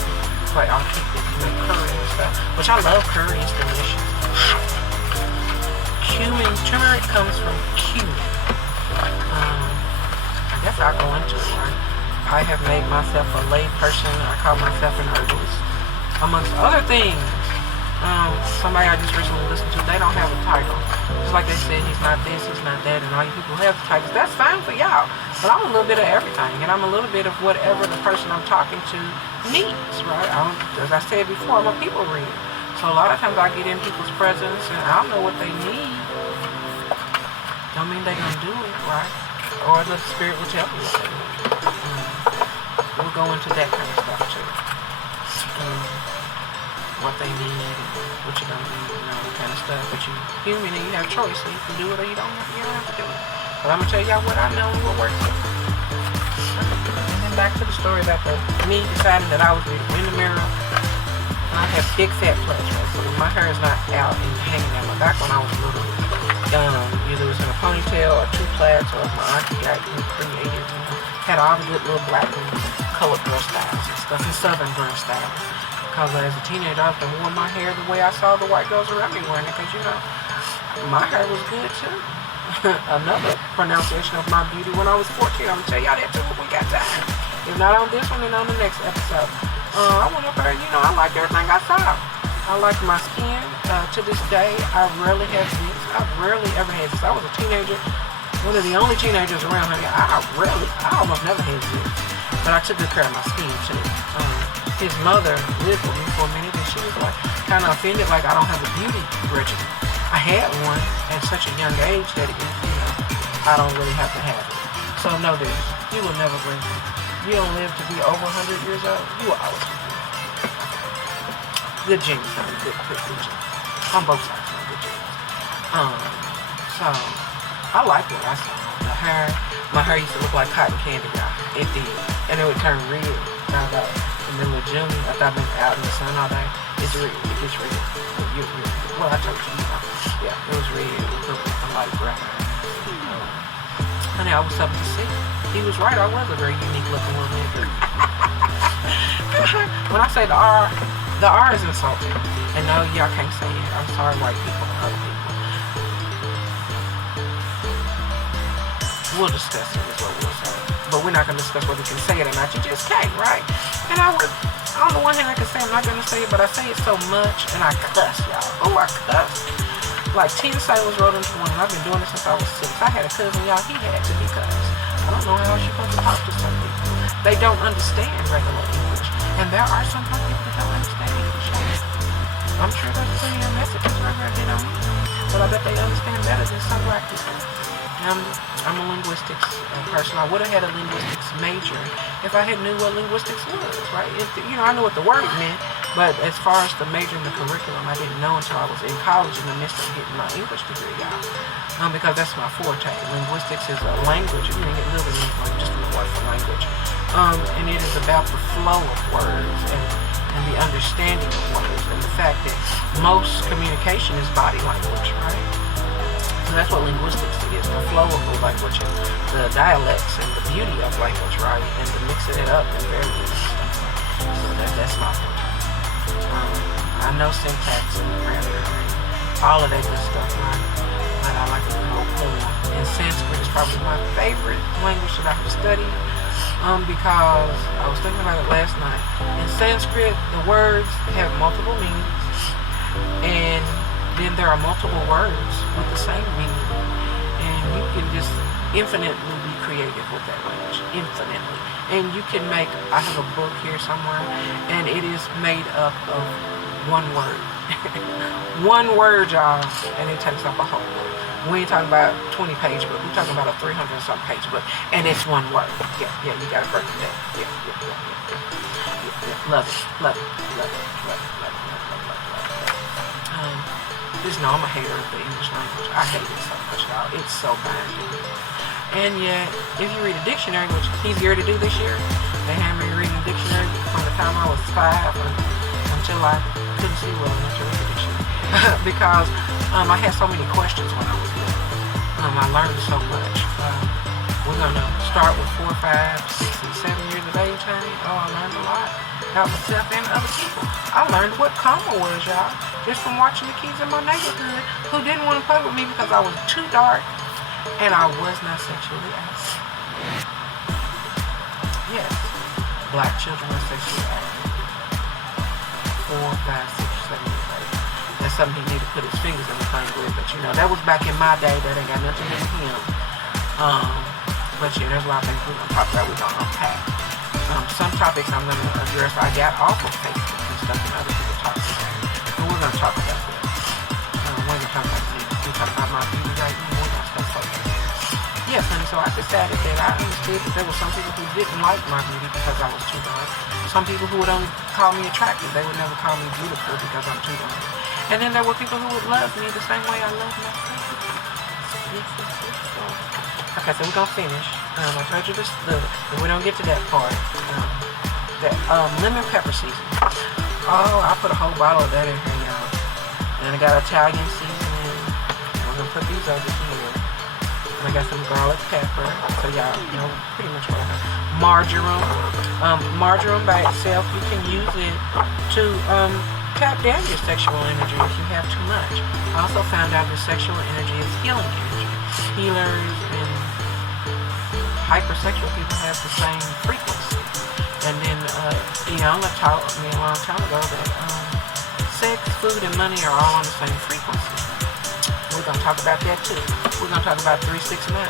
But I'll keep it in curry and stuff. Which I love curry, it's delicious. Cumin, turmeric comes from cumin. I guess I'll go into it, right? I have made myself a lay person. I call myself an herbalist. Amongst other things, somebody I just recently listened to, they don't have a title. Just like they said, he's not this, he's not that, and all you people have titles. That's fine for y'all. But I'm a little bit of everything, and I'm a little bit of whatever the person I'm talking to needs, right? As I said before, I'm a people reader. So a lot of times I get in people's presence, and I don't know what they need. Don't mean they're gonna do it, right? Or the spirit will tell me what they need. We'll go into that kind of stuff too. What they need, what you don't need, that kind of stuff. But you're human and you have choice, so you can do it or you don't have to do it. But I'm gonna tell y'all what I know and what works. And then back to the story about me deciding that I was going to win the mirror. I have big fat plaits, right? So my hair is not out and hanging down my back when I was little. Either it was in a ponytail or 2 plaits, or my auntie got creative. Had all the good little black and colored girl styles and stuff, and southern girl styles. Because as a teenager, I was wearing my hair the way I saw the white girls around me wearing it. Because my hair was good too. Another pronunciation of my beauty when I was 14. I'm gonna tell y'all that too if we got time. If not on this one, then on the next episode. I went up there, I like everything I saw. I like my skin. To this day, I rarely have zits. I rarely ever had zits. I was a teenager, one of the only teenagers around here. I almost never had zits. But I took good care of my skin too. His mother lived with me for a minute, and she was like kind of offended, like I don't have a beauty regimen. I had one at such a young age that I don't really have to have it. So know this, you will never bring it. You don't live to be over 100 years old, you will always be good genes, good genes. On both sides, good genes. So I like what I saw. The hair, my hair used to look like cotton candy, y'all. It did, and it would turn red. Found out in the middle of June after I've been out in the sun all day. It's red. It gets red. Well, I told you, yeah, it was red. It was a light brown. Honey, I was something to see. He was right. I was a very unique looking little nigga. When I say the R is insulting. And no, y'all can't say it. I'm sorry, white people and other people. We'll discuss it, is what we'll say. But we're not going to discuss whether you can say it or not. You just can't, right? And on the one hand, I can say I'm not going to say it, but I say it so much, and I cuss, y'all. Oh, I cuss. Like 10 sailors rode into one, and I've been doing it since I was 6. I had a cousin, y'all, he had to be cussed. I don't know how else you're supposed to talk to some people. They don't understand regular English. And there are some people that don't understand English. I'm sure there's plenty of messages right there they don't need. But I bet they understand better than some black people. I'm a linguistics person. I would have had a linguistics major if I had knew what linguistics was, right? I knew what the word meant, but as far as the major in the curriculum, I didn't know until I was in college in the midst of getting my English degree, y'all. Because that's my forte. Linguistics is a language. You can get literally just a word for language. And it is about the flow of words and the understanding of words and the fact that most communication is body language, right? that's what linguistics is, the flow of the language, and the dialects, and the beauty of language, right? And to mixing it up in various. So that's my point. I know syntax and grammar and all of that good stuff, right? But I like a good old poem. And Sanskrit is probably my favorite language that I can study. Because I was thinking about it last night. In Sanskrit, the words have multiple meanings, and then there are multiple words with the same meaning, and you can just infinitely be creative with that language, infinitely. And you can make, I have a book here somewhere, and it is made up of one word. One word, y'all, and it takes up a whole book. We ain't talking about 20-page book. We're talking about a 300-something page book, and it's one word. Yeah, you gotta break it down. Yeah. Love it. Just know I'm a hater of the English language. I hate it so much, y'all. It's so binding. And yet, if you read a dictionary, which is easier to do this year, they had me reading a dictionary from the time I was 5 until I couldn't see well enough to read the dictionary. Because I had so many questions when I was little. I learned so much. We're going to start with 4, 5, 6, and 7 years of age, honey. Oh, I learned a lot about myself and other people. I learned what karma was, y'all, just from watching the kids in my neighborhood who didn't want to play with me because I was too dark and I was not sexually active. Yes, black children are sexually active. 4, 5, 6, 7 years old. That's something he need to put his fingers in the thing with, but you know, that was back in my day. That ain't got nothing to do with him. But yeah, there's a lot of things we're going to talk about. We're going to unpack. Some topics I'm going to address I got off of Facebook and stuff and other people talk about. And we're going to talk about that. We're going to talk about this. We're talking about my beauty right now. We're going to stuff like that. Yes, honey, so I decided that I understood that there were some people who didn't like my beauty because I was too dark. Some people who would only call me attractive. They would never call me beautiful because I'm too dark. And then there were people who would love me the same way I love myself. Yes. Okay, so we're going to finish. I told you this, if we don't get to that part, lemon pepper seasoning. Oh, I put a whole bottle of that in here, y'all. And I got Italian seasoning. We're going to put these over here. And I got some garlic pepper. So y'all know pretty much what I have. Marjoram. Marjoram by itself, you can use it to tap down your sexual energy if you have too much. I also found out that sexual energy is healing energy. Healers and hypersexual people have the same frequency. And then, Iana taught me a long time ago that sex, food, and money are all on the same frequency. We're going to talk about that too. We're going to talk about 369.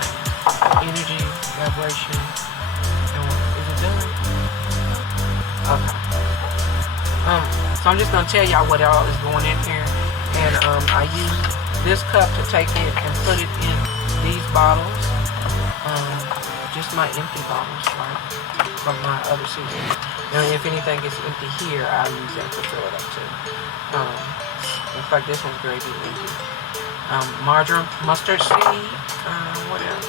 Energy, vibration, and is it done? Okay. So I'm just going to tell y'all what all is going in here. And I use this cup to take it and put it in these bottles. Just my empty bottles, right? From my other seasoning. And if anything gets empty here, I'll use that to fill it up too. In fact, this one's gravy empty. Marjoram, mustard seed, what else?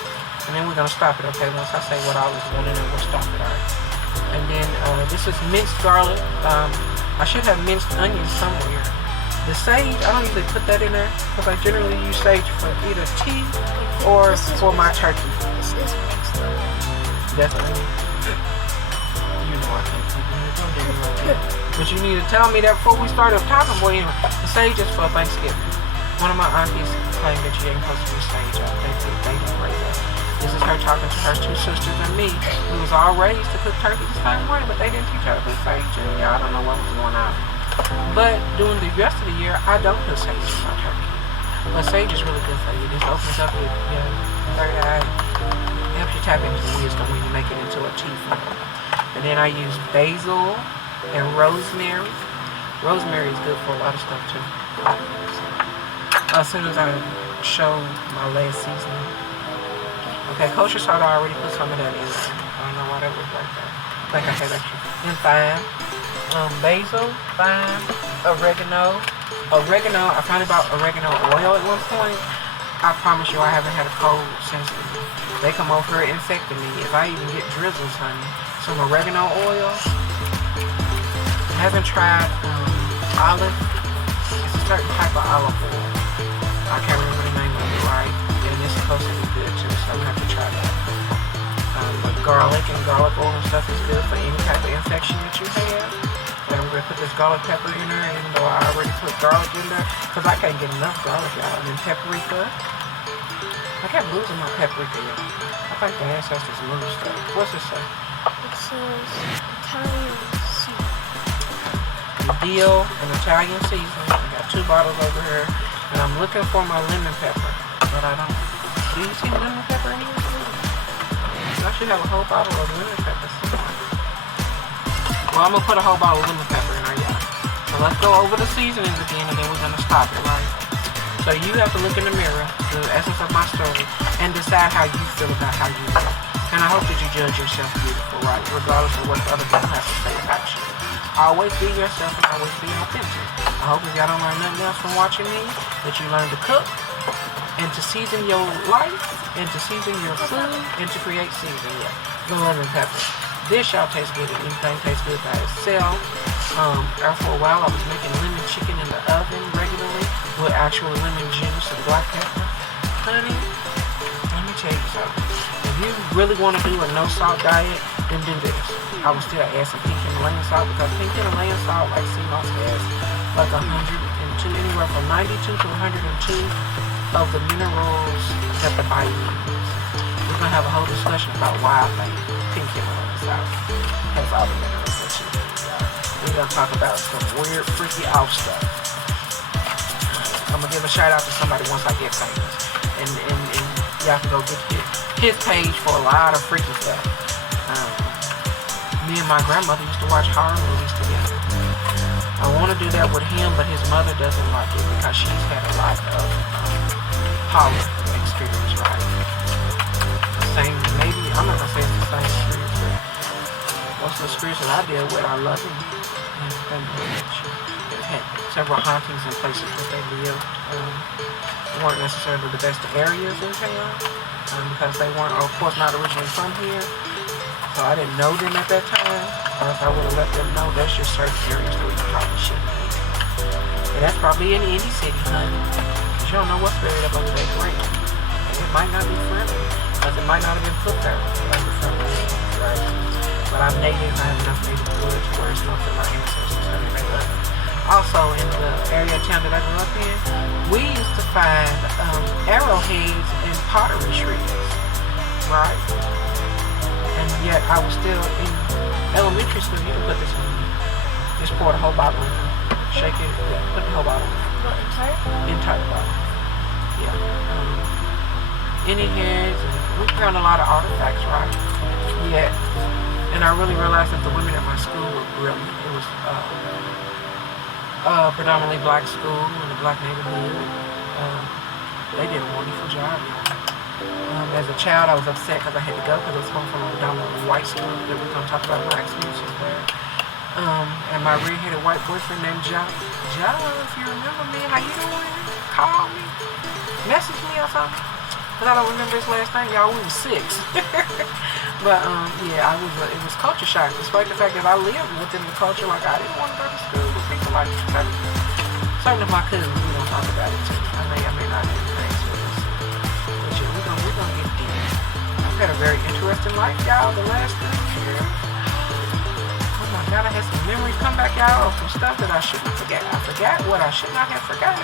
And then we're gonna stop it, okay? Once I say what all is going in, we'll stop it, alright? And then this is minced garlic. I should have minced onions somewhere. The sage, I don't usually put that in there because I generally use sage for either tea or for my turkey. Definitely. You know I can't keep it. Don't do me like that. But you need to tell me that before we start up talking. Boy, anyway, the sage is for Thanksgiving. One of my aunties claimed that you ain't supposed to use sage. They didn't raise that. This is her talking to her 2 sisters and me. We was all raised to cook turkey the same way, but they didn't teach her to put sage in. Y'all don't know what was going on. But during the rest of the year, I don't put sage in my turkey. But sage is really good for you. This opens up your third eye. Helps you tap into wisdom when you make it into a tea form. And then I use basil and rosemary. Rosemary is good for a lot of stuff too. As soon as I show my last seasoning. Okay, kosher salt, I already put some of that in there. I don't know why that was like that. I think I had extra. And thyme. Basil, thyme, oregano. Oregano, I found about oregano oil at one point. I promise you I haven't had a cold since they come over here infecting me. If I even get drizzles, honey, some oregano oil. I haven't tried olive. It's a certain type of olive oil. I can't remember the name of it, right? supposed to be good too, so I'm gonna have to try that. But garlic and garlic oil and stuff is good for any type of infection that you have. And I'm gonna put this garlic pepper in there, even though I already put garlic in there, because I can't get enough garlic out. And then paprika. I kept losing my paprika, y'all. I think the ancestors moved stuff. What's it say? It says Italian seasoning. Dill and Italian seasoning. I got 2 bottles over here, and I'm looking for my lemon pepper, but I don't. Do you see lemon pepper in here? I should have a whole bottle of lemon pepper somewhere. Well, I'm gonna put a whole bottle of lemon pepper in our yard. So let's go over the seasonings again, and then we're gonna stop it, right? So you have to look in the mirror, the essence of my story, and decide how you feel about how you look. And I hope that you judge yourself beautiful, right? Regardless of what other people have to say about you. Always be yourself and always be authentic. I hope if y'all don't learn nothing else from watching me, that you learn to cook, and to season your life, and to season your food, and to create season, the lemon pepper. This y'all tastes good, and anything tastes good by itself. After a while, I was making lemon chicken in the oven regularly with actual lemon juice and black pepper. Honey, let me tell you something. If you really want to do a no-salt diet, then do this. I would still add some pink Himalayan salt, because pink Himalayan salt, like sea moss, has like 102, anywhere from 92 to 102 of the minerals that the body needs. We're going to have a whole discussion about why I think pink Himalayan salt has all the minerals that you need. We're going to talk about some weird, freaky off stuff. I'm going to give a shout out to somebody once I get famous. And y'all can go get his page for a lot of freaky stuff. Me and my grandmother used to watch horror movies together. I want to do that with him, but his mother doesn't like it because she's had a lot of horror experience, right? Same, maybe, I'm not going to say it's the same experience, but most of the spirits that I deal with are loving. And they've had several hauntings in places that they live. Weren't necessarily the best areas in town, because they weren't, of course, not originally from here. So I didn't know them at that time, or if I would have let them know, there's just certain areas where you probably shouldn't be. And that's probably in any city, honey, because you don't know what's buried up under that ground. And it might not be friendly, because it might not have been put there under friendly, right? But I'm native, I have enough native blood to where it's not for my ancestors, honey, they love me. Also, in the area of town that I grew up in, we used to find arrowheads and pottery shreds, right? And yet I was still in elementary school. You can put this in. Just pour the whole bottle in. Shake it. Put the whole bottle in. What, entire? Entire bottle. Yeah. Any heads. We found a lot of artifacts, right? Yeah. And I really realized that the women at my school were brilliant. It was predominantly black school in a black neighborhood. They did a wonderful job. As a child, I was upset because I had to go because I was home from a predominantly white school that we're going to talk about my experiences there. And my red-headed white boyfriend named Joe. Joe, if you remember me, how you doing? Call me. Message me or something. Because I don't remember his last name. Y'all, we was 6. But, yeah, it was culture shock. Despite the fact that I lived within the culture, like I didn't want to go to school with people like certain of my cousins, we don't talk about it too. I may not do things with us. But yeah, we're gonna get deep. I've had a very interesting life, y'all, the last 3 years. Oh my God, I had some memories come back out of some stuff that I shouldn't forget. I forgot what I should not have forgotten.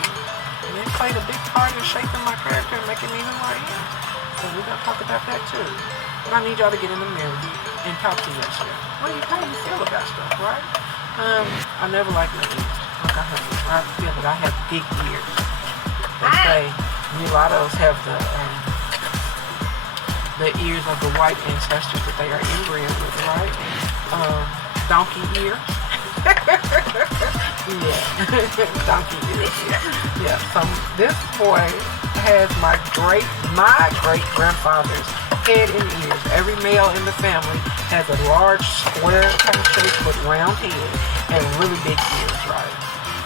And it played a big part in shaping my character and making me who I am. So we're gonna talk about that too. But I need y'all to get in the mirror and talk to yourself. How do you feel about stuff, right? I never liked my ears. Like I feel that I have big ears. They say mulattoes have the ears of the white ancestors that they are inbred with, right? Donkey ears. Yeah, donkey ears. Yeah. So this boy has my great grandfather's head and ears. Every male in the family has a large square kind of shape with round head and really big ears, right?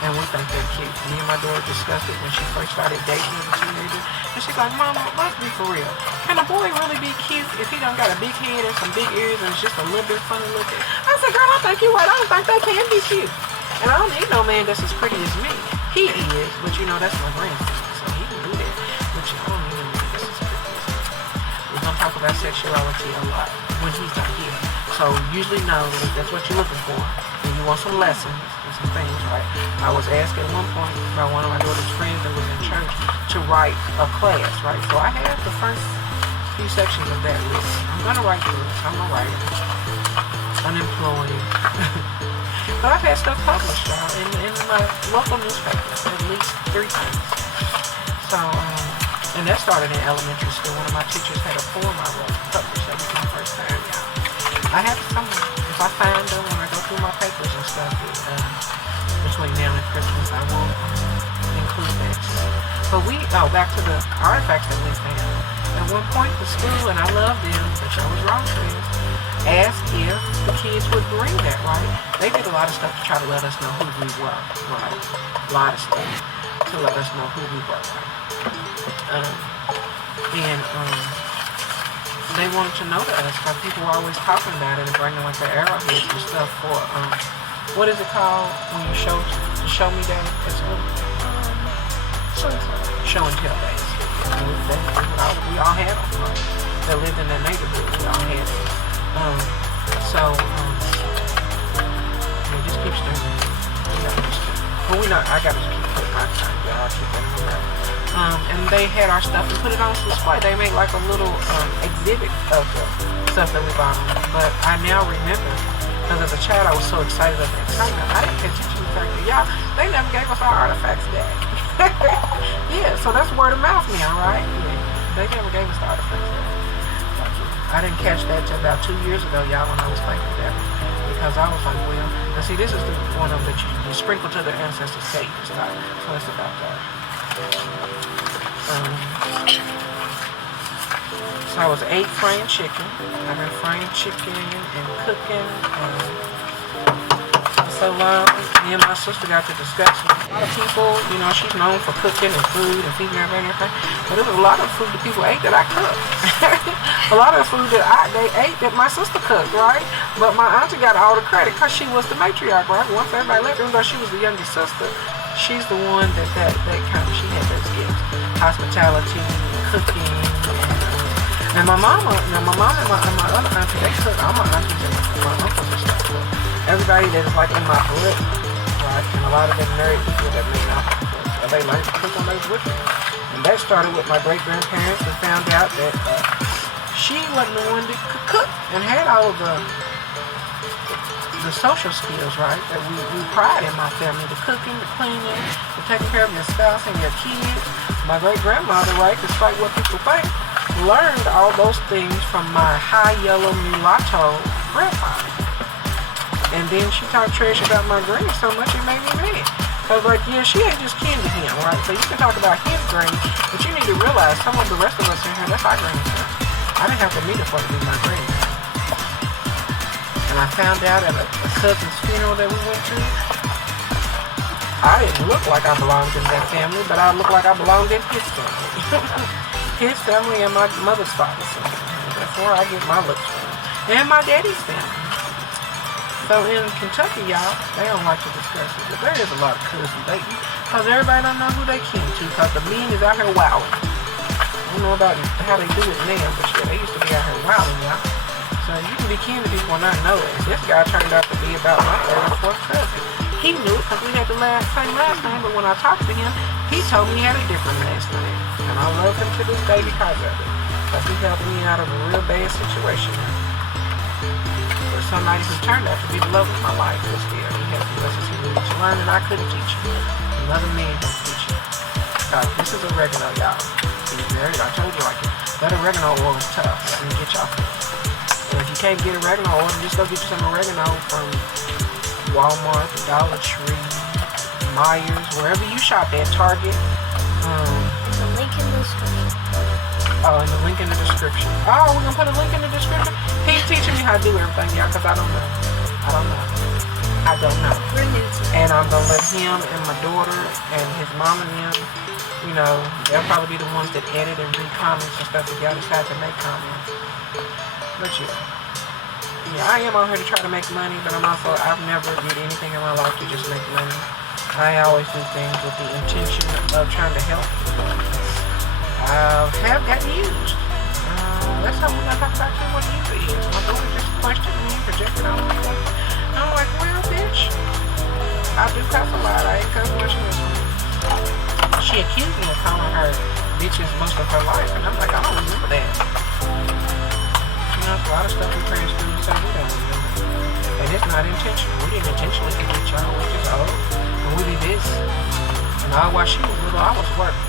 And we think they're cute. Me and my daughter discussed it when she first started dating as a teenager. And she's like, Mama, let's be for real. Can a boy really be cute if he don't got a big head and some big ears and it's just a little bit funny looking? I said, girl, I think you're right. I don't think they can be cute. And I don't need no man that's as pretty as me. He is, but you know, that's my grandson. So he can do that. But you don't need a man that's as pretty as gonna talk about sexuality a lot when he's not here. So usually know that that's what you're looking for. And you want some lessons and some things, right? I was asked at one point by one of my daughter's friends that was in church to write a class, right? So I had the first few sections of that list. I'm gonna write this. I'm gonna write it. Unemployed. But I've had stuff published, y'all, in my local newspaper at least 3 times. So, and that started in elementary school. One of my teachers had a poem I wrote published. That was my first time, y'all. I have some. If I find them when I go through my papers and stuff, between now and Christmas, I will include that. But back to the artifacts that we found. At one point, the school, and I love them, but y'all was wrong for this, asked if the kids would bring that, right? They did a lot of stuff to try to let us know who we were, right? A lot of stuff to let us know who we were, right? They wanted to know to us because people were always talking about it and bringing like their arrowheads and stuff for, what is it called when you show me day at school? Show and tell days. We all had them, right? That lived in that neighborhood, we all had them. Just keep stirring. I gotta keep putting my time, y'all. I'll keep that in my mouth. And they had our stuff and put it on display. They made like a little exhibit of the stuff that we bought them. But I now remember, because as a child I was so excited of the excitement, I didn't pay attention to the fact that, y'all, they never gave us our artifacts back. Yeah, so that's word of mouth now, right? Yeah, they never gave us the artifacts back. I didn't catch that till about 2 years ago, y'all, when I was thinking about it. Because I was like, well, now see, this is the one of that you sprinkle to their ancestors' saviors, right? So it's about that. So I was 8 frying chicken. I've been frying chicken and cooking so long. Me and my sister got to discuss with a lot of people. You know, she's known for cooking and food and feeding everybody and everything. But there was a lot of food that people ate that I cooked. A lot of the food that they ate that my sister cooked, right? But my auntie got all the credit because she was the matriarch, right? Once everybody left, even though she was the youngest sister, she's the one that kind of, she had those gifts. Hospitality, cooking, and my mama and my other auntie, they cook. All my aunties and my uncles and stuff cook. Everybody that is like in my blood, right? And a lot of them married people that may not cook. They learned to cook when they was with me. And that started with my great-grandparents and found out that she wasn't the one that could cook and had all of the social skills, right? That we pride in my family. The cooking, the cleaning, the taking care of your spouse and your kids. My great-grandmother, right, despite what people think, learned all those things from my high yellow mulatto grandfather. And then she talked trash about my granny so much it made me mad. I was like, yeah, she ain't just kin to him, right? So you can talk about his granny, but you need to realize some of the rest of us in here, that's our granny. I didn't have to meet her for it to be my granny. And I found out at a cousin's funeral that we went to, I didn't look like I belonged in that family, but I looked like I belonged in his family. His family and my mother's father's family. That's where I get my looks from. And my daddy's family. So in Kentucky, y'all, they don't like to discuss it, but there is a lot of cousins. Because everybody don't know who they kin to, because the men is out here wilding. I don't know about how they do it now, but shit, they used to be out here wilding, y'all. So you can be kin to people and not know it. This guy turned out to be about my third or fourth cousin. He knew it because we had the same last name, but when I talked to him, he told me he had a different last name. And I love him to this day because of it. Because he helped me out of a real bad situation. Somebody who turned out to be the love of my life was there. He had some lessons he needed to learn and I couldn't teach him. Another man can teach him. This is oregano, y'all. I told you like it. That oregano oil is tough. Let me get y'all. So if you can't get oregano oil, just go get you some oregano from Walmart, Dollar Tree, Myers, wherever you shop at, Target. The link in the description. Oh, and the link in the description. Oh, we're gonna put a link in the description? He's teaching me how to do everything, y'all, because I don't know. And I'm gonna let him and my daughter and his mom and them, you know, they'll probably be the ones that edit and read comments and stuff if y'all decide to make comments. But yeah, I am on here to try to make money, but I've never did anything in my life to just make money. I always do things with the intention of trying to help. I have gotten used. that's how we're gonna talk about you when you is. My daughter just questioned me, projected on me. And I'm like, well, bitch, I do cuss a lot. I ain't cuss when she was with me. She accused me of calling her bitches most of her life, and I'm like, I don't remember that. You know, it's a lot of stuff we parents do and say we don't remember. And it's not intentional. We didn't intentionally get each other. We just old. And we did this. And all while she was little, I was working.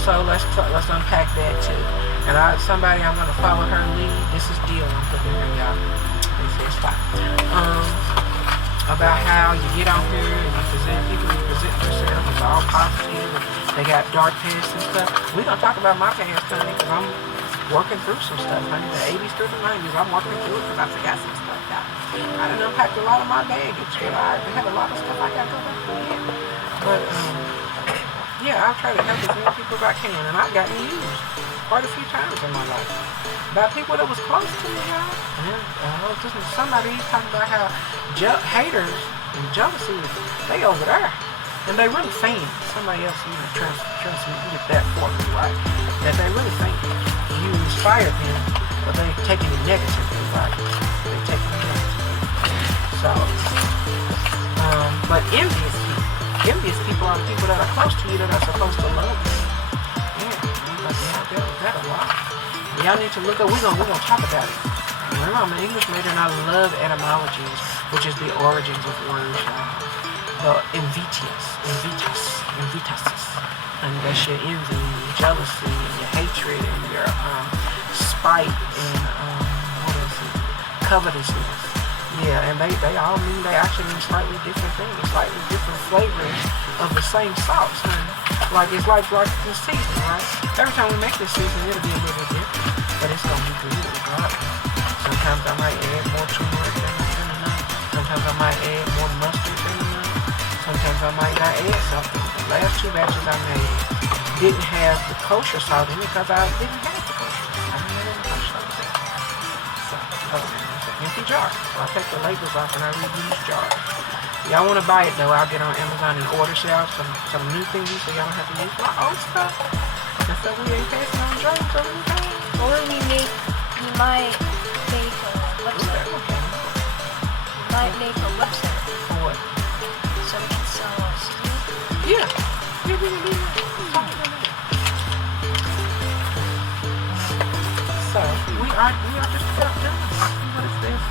So let's unpack that too. And I'm gonna follow her lead. This is deal I'm putting in here, y'all. They say stop. About how you get on here and you present people, you present yourself, it's all positive. They got dark past and stuff. We're gonna talk about my past, honey, because I'm working through some stuff, honey. The 80s through the 90s, I'm working through it because I forgot some stuff out. I done unpacked a lot of my baggage. I had a lot of stuff I got to go back through yet. But yeah, I've tried to help as many people as I can, and I've gotten used quite a few times in my life by people that was close to me, y'all. And somebody talking about how haters and jealousy, they over there, and they really fans. Somebody else transmitted that for me, right? That they really think you inspired them, but they taking it negatively, right? They taking it negatively. So, but envious people are the people that are close to you that are supposed to love you. Yeah, I dealt with that a lot. Y'all need to look up. We're gonna talk about it. Remember, I'm an English major and I love etymologies, which is the origins of words. The invitus, and that's your envy, your jealousy, and your hatred, and your spite, and what is it? Covetousness. Yeah, and they all mean, they actually mean slightly different things, slightly different flavors of the same sauce. Like it's like the season, right? Every time we make this season, it'll be a little bit different, but it's gonna be good regardless. Sometimes I might add more turmeric than enough. Sometimes I might add more mustard than enough. Sometimes I might not add something. The last 2 batches I made didn't have the kosher salt in it because I didn't have the kosher salt. I didn't have the kosher salt in it. So, it's an empty jar. So I take the labels off and I reuse jars. Y'all want to buy it though, I'll get on Amazon and order y'all some new things so y'all don't have to use my old stuff. And so we ain't passing on drugs over the time. Or we might make a website. We might make a website. For what? So we can sell our CD. Yeah. Yeah, we can do that. So we are just about done. What is this?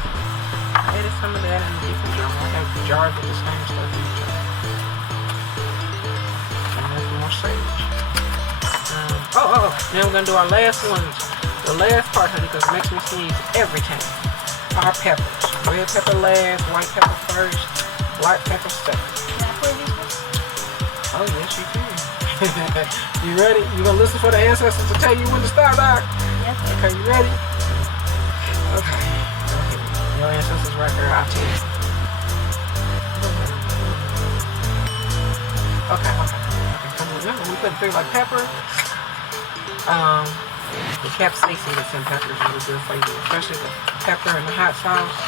I added some of that in a different jar. I have jars with the same stuff in each jar. And there's more sage. Now we're gonna do our last one. The last part, honey, because it makes me sneeze every time. Our peppers. Red pepper last, white pepper first, black pepper second. Can I play these ones? Oh yes, you can. You ready? You gonna listen for the ancestors to tell you when to stop, Doc? Yep. Okay, you ready? Okay. Your ancestors right there, I'll tell you. Okay. Come on, remember, we put things like pepper. The capsaicin that's in pepper is really good for you, especially the pepper and the hot sauce.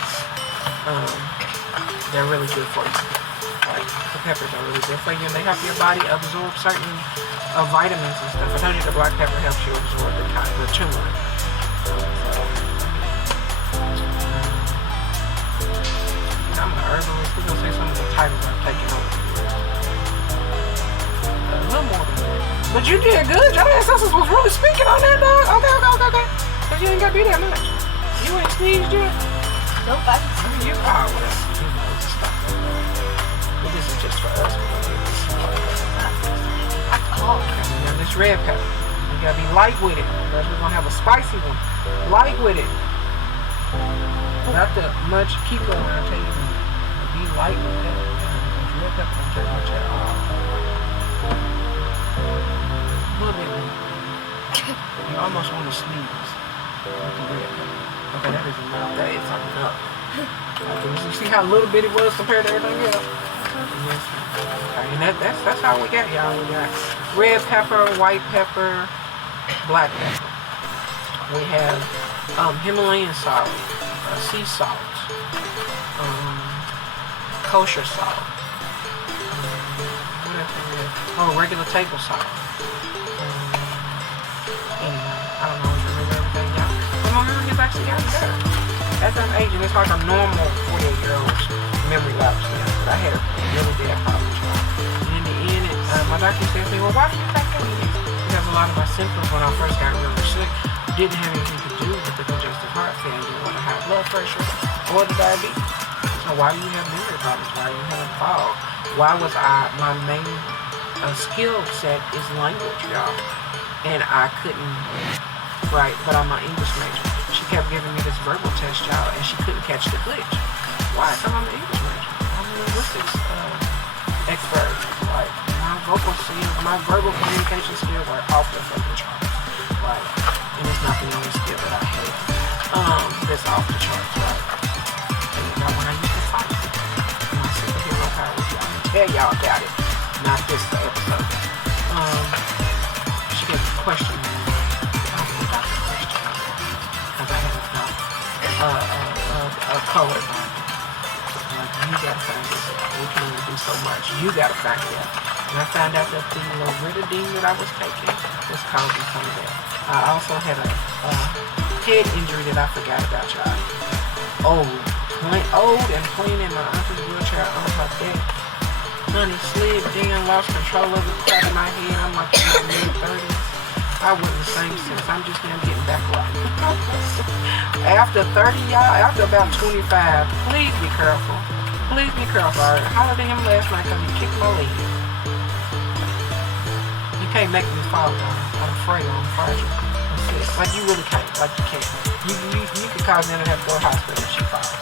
They're really good for you. Like, the peppers are really good for you, and they help your body absorb certain vitamins and stuff. I told you the black pepper helps you absorb the turmeric. I'm an herbalist. We're gonna say some of the titles I've taken over the years. A little more than that. But you did good. Your ancestors was really speaking on that, dog. Okay. Because you ain't got to be that much. You ain't sneezed yet? Nope, I can see. You are whatever. You know, just stop that. But this is just for us. Now this red pepper. You gotta be light with it. Because we're gonna have a spicy one. Light with it. Not that much. Keep going. I'll tell you. Be light with that. Red pepper don't take much at all. A little bit more. You almost want to sneeze with the red pepper. Okay, that is enough. That is enough. Okay, you see how little bit it was compared to everything else? Yes. Okay, and that's how we got y'all. We got red pepper, white pepper, black pepper. We have Himalayan salt, sea salt, kosher salt. What else we have? Oh, regular table salt. Anyway, I don't always remember everything, y'all. But see how better. As I'm aging, it's like a normal 48-year-old's memory lapse now. But I had a really bad problem child. And in the end, my doctor said to me, well, why do you think that is? Because a lot of my symptoms when I first got really sick didn't have anything to do with the congestive heart failure or the high blood pressure or the diabetes. So why do you have memory problems? Why do you have a fog? Why was my main skill set is language, y'all. And I couldn't write, but I'm an English major. She kept giving me this verbal test, y'all, and she couldn't catch the glitch. Why? Because I'm an English major. I'm a linguistics expert. Like, my vocal skills, my verbal communication skills are off the fucking charts. Like, and it's not the only skill that I have that's off the charts, right? And you know, when I used to fight my superhero powers, y'all can tell y'all about it. Not this episode. She gave a question. I don't know about the question because I haven't found a color on it. Like, you gotta find this out. We can only do so much. You gotta find it out. And I found out that the loratadine that I was taking was causing some of that. I also had a head injury that I forgot about, y'all. Old and playing in my uncle's wheelchair on her bed. Honey, slid down, lost control of the crack of my head. I'm like in my mid-30s. I wasn't the same since. I'm just now getting back right. After 30, y'all, after about 25, please be careful. Please be careful. I hollered at him last night because he kicked my leg. You can't make me fall down. I'm afraid I'm fragile. Like, you really can't. Like, you can't. You could cause Nana to have to go to the hospital if she falls.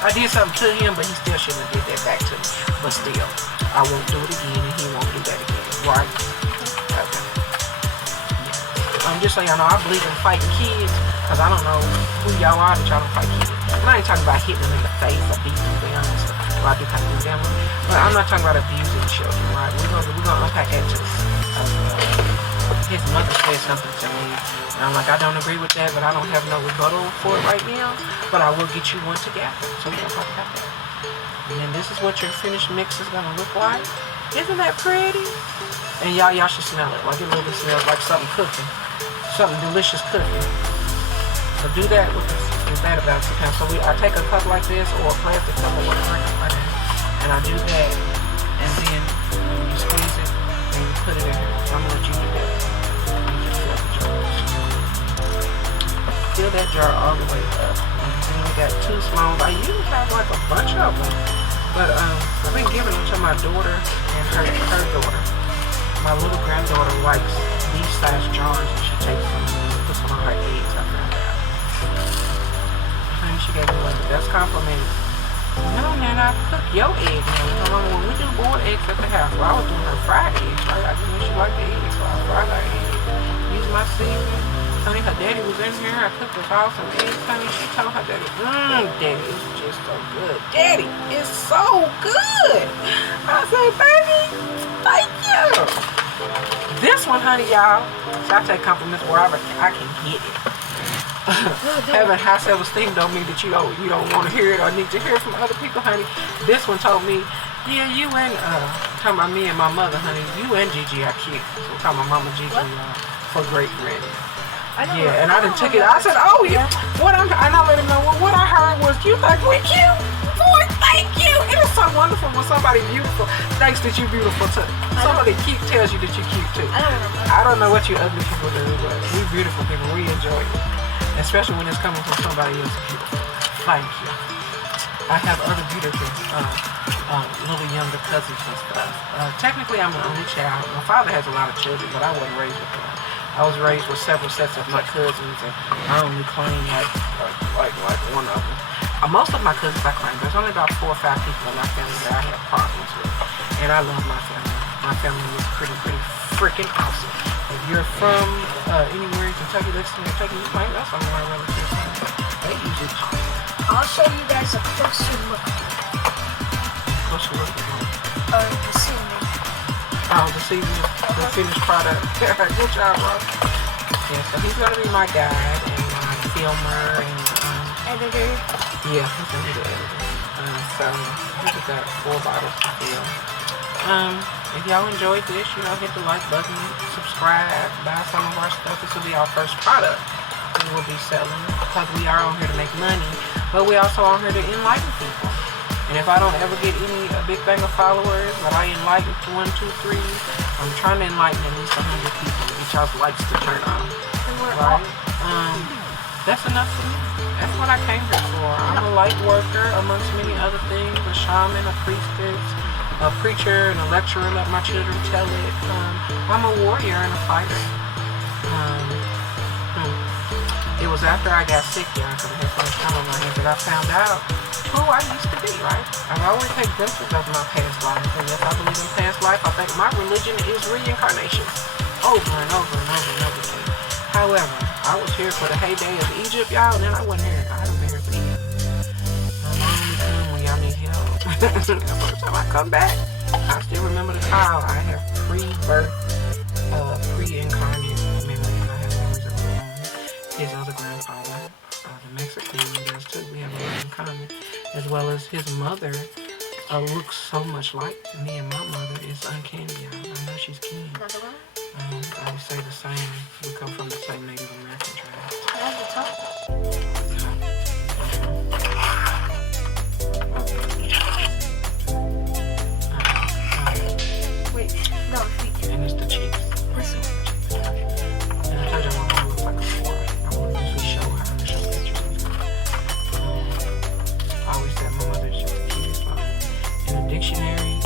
I did something to him, but he still shouldn't have did that back to me. But still, I won't do it again, and he won't do that again. Right? Okay. Yeah. Just so y'all know, I believe in fighting kids, because I don't know who y'all are that y'all don't fight kids. And I ain't talking about hitting them in the face or beating them down and stuff. Well, I do kind of do that one. But I'm not talking about abusing children, right? We're gonna unpack that too. His mother said something to me, and I'm like, I don't agree with that, but I don't have no rebuttal for it right now, but I will get you one together, so we're going to talk about that. And then this is what your finished mix is going to look like. Isn't that pretty? And y'all should smell it. Like, it literally smells like something cooking, something delicious cooking. So do that with that about 2 pounds. So I take a cup like this, or a plastic cup, or whatever like that, and I do that, and then you squeeze it, and you put it in here. So I'm going to let you do that. Fill that jar all the way up. And then we got 2 small. I usually have like a bunch of them, but I've been giving them to my daughter and her daughter. My little granddaughter likes these size jars, and she takes them and puts them on her eggs. I found out. And she gave me like the best compliment. No, man, I cook your eggs. When we do boiled eggs at the house, well, I was doing her fried eggs, right? I just knew she liked the eggs, so I fried her eggs. Use my seasoning. Honey, her daddy was in here. I cooked this awesome eggs, honey. She told her daddy, daddy, it's just so good. Daddy, it's so good. I said, baby, thank you. This one, honey, y'all, so I take compliments wherever I can get it. Having high self-esteem don't mean that you don't want to hear it or need to hear it from other people, honey. This one told me, yeah, you and talking about me and my mother, honey. You and Gigi are cute. So we're talking about Mama Gigi for great granny. Yeah, and I done took it. I said, oh yeah. And I let him know what I heard was, you think we cute? Boy, thank you. It is so wonderful when somebody beautiful thinks that you're beautiful too. Somebody cute tells you that you're cute too. I don't know what you ugly people do, but we beautiful people, we enjoy it. Especially when it's coming from somebody else beautiful. Thank you. I have other beautiful little younger cousins and stuff. Technically, I'm an only child. My father has a lot of children, but I wasn't raised with them. I was raised with several sets of my cousins, and I only claim like one of them. Most of my cousins I claim. There's only about 4 or 5 people in my family that I have problems with, and I love my family. My family is pretty freaking awesome. If you're from anywhere in Kentucky, that's Kentucky, you might know some of my relatives. They usually talk. I'll show you guys a closer look. Closer look at the seasoning. Oh, the seasoning, the finished product. Good job, bro. Yeah, so he's gonna be my guide and my filmer and editor. Yeah, he's gonna be the editor. So look at that, 4 bottles to fill. If y'all enjoyed this, hit the like button, subscribe, buy some of our stuff. This will be our first product. we will be selling because we are on here to make money, but we also on here to enlighten people. And if I don't ever get any a big thing of followers, but I enlighten 1, 2, 3, I'm trying to enlighten at least 100 people. Each y'all's lights to turn on, right? That's enough for me. That's what I came here for. I'm a light worker amongst many other things, a shaman, a priestess, a preacher, and a lecturer, let my children tell it. I'm a warrior and a fighter. It was after I got sick, y'all, because I had so much time on my hands, that I found out who I used to be, right? I've always had glimpses of my past life, and yes, I believe in past life. I think my religion is reincarnation, over and over and over and over again. However, I was here for the heyday of Egypt, y'all, and then I wasn't here. I haven't been here for years. I only come when y'all need help. The first time I come back, I still remember the call. I have pre-birth, pre-incarnate memory. I have memories of his other grandfather, the Mexican, does too. We have a lot in common, as well as his mother looks so much like me and my mother. It's uncanny, y'all. I know she's kin. I would say the same. We come from the same Native American tribe. Wait, no, feet. And it's the cheeks. Listen. And I told you my mom looks like a 4. I want to usually show her and show pictures. I always said my mother is just the cutest mom. In the dictionary,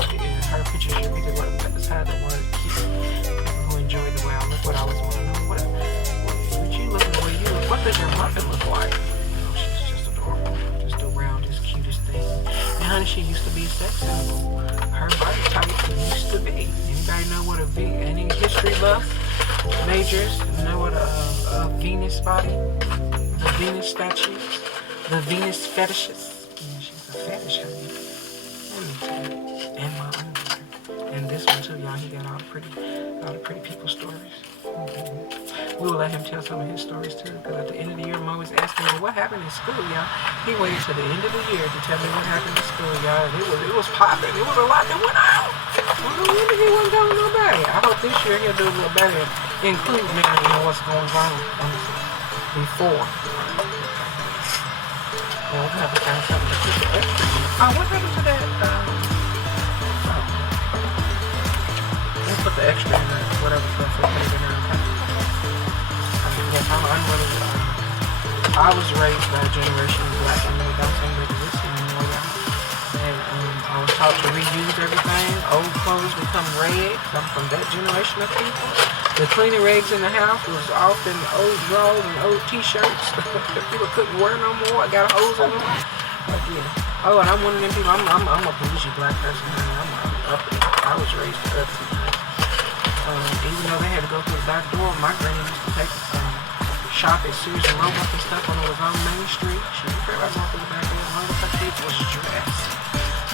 her picture should be the word beside the word cute. People who enjoy the way I look, what I always want to know. What you look the way you look. What does your mother look like? You know, she's just adorable. Just the roundest, cutest thing. And honey, she used to be a sex symbol. Her body type used to be. Anybody know what any history buff majors know what a Venus body? The Venus statues? The Venus fetishes? Yeah, she's a fetish, honey. Let me tell you. And my own daughter. And this one too, y'all. He got all the pretty people stories. We will let him tell some of his stories too, because at the end of the year, I'm always asking him, what happened in school, y'all? He waited till the end of the year to tell me what happened in school, y'all. It was popping. It was a lot that went out. He wasn't telling nobody. I hope this year he'll do a little better and include me in what's going on before. Well, we'll have to find something to keep it extra. What happened to that? Let's put the extra in there, whatever stuff we put it in there. Yes, I was raised by a generation of black women who don't seem to exist anymore, y'all. And I was taught to reuse everything. Old clothes become rags. I'm from that generation of people. The cleaning rags in the house was often old drawers and old t-shirts that people couldn't wear no more. I got holes in them. Again. Oh, and I'm one of them people. I'm a bougie black person, honey. I'm up there. I was raised up. Even though they had to go through the back door, my granny used to take shop at Sears and Roebuck and stuff when it was on Main Street. She didn't care about going through the back door. One of her kids was dressed.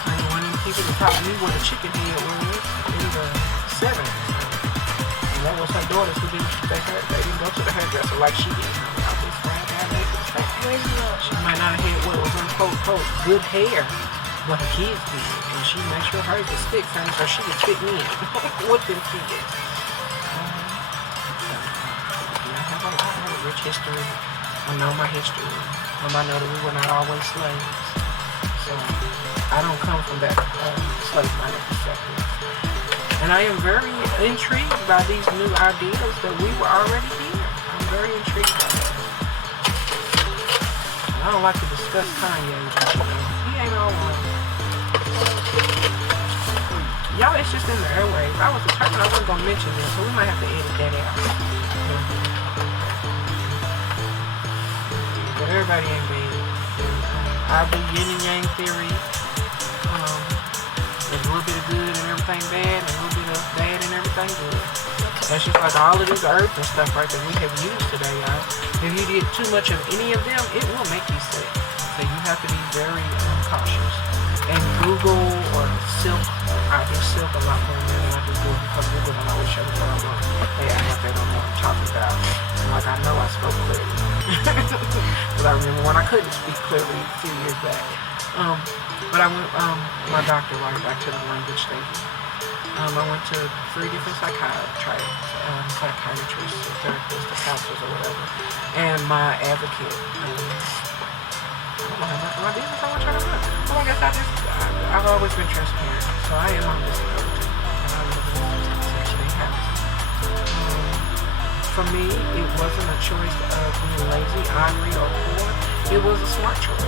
And one of the people that taught me what a chicken head was in the 70s. And that was her daughters who didn't they didn't go to the hairdresser like she did. She might not have had what was unquote good hair, but her kids did. And she made sure hers was thick, honey, so she could fit in with them kids. Rich history. I know my history. I know that we were not always slaves. So I don't come from that slave-minded perspective. And I am very intrigued by these new ideas that we were already here. I'm very intrigued by that. And I don't like to discuss Kanye, but you know, he ain't all wrong. Y'all, it's just in the airwaves. I was determined I wasn't going to mention this, so we might have to edit that out. But everybody ain't bad. I do yin and yang theory. There's a little bit of good and everything bad, and a little bit of bad and everything good. That's just like all of this earth and stuff right that we have used today, y'all. If you did too much of any of them, it will make you sick. So you have to be very cautious. And Google or Silk, I do Silk a lot more than I do Google, because Google don't always show me what I want. They act like they don't know what I'm talking about. And like I know I spoke clearly. Because I remember when I couldn't speak clearly a few years back. But I went, my doctor, right back to the language thing. I went to 3 different psychiatrists, therapists, or counselors, or whatever. And my advocate, I don't know how much my business I was trying to run. Well, I guess I've always been transparent. So I am on disability. And I live in Section 8 housing. For me, it wasn't a choice of being lazy, ornery, or poor. It was a smart choice.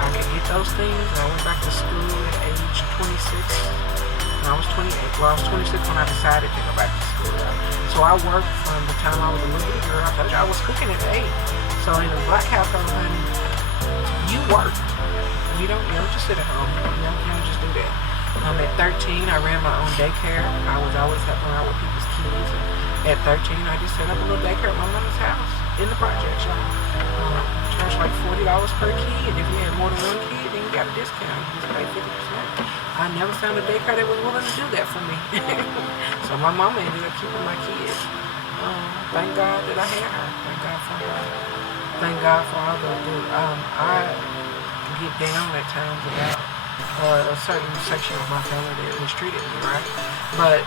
I could get those things. I went back to school at age 26. I was 28. Well, I was 26 when I decided to go back to school. So I worked from the time I was a little bitty girl. I told you I was cooking at 8. So in a black household, honey, you work. You don't just sit at home. You don't just do that. At 13, I ran my own daycare. I was always helping out with people's kids. And at 13, I just set up a little daycare at my mama's house in the projects. Charged like $40 per kid. If you had more than one kid, then you got a discount. You just pay 50%. I never found a daycare that was willing to do that for me. So my mama ended up keeping my kids. Thank God that I had her. Thank God for her. Thank God for all I get down at times about a certain section of my family that mistreated me, right? But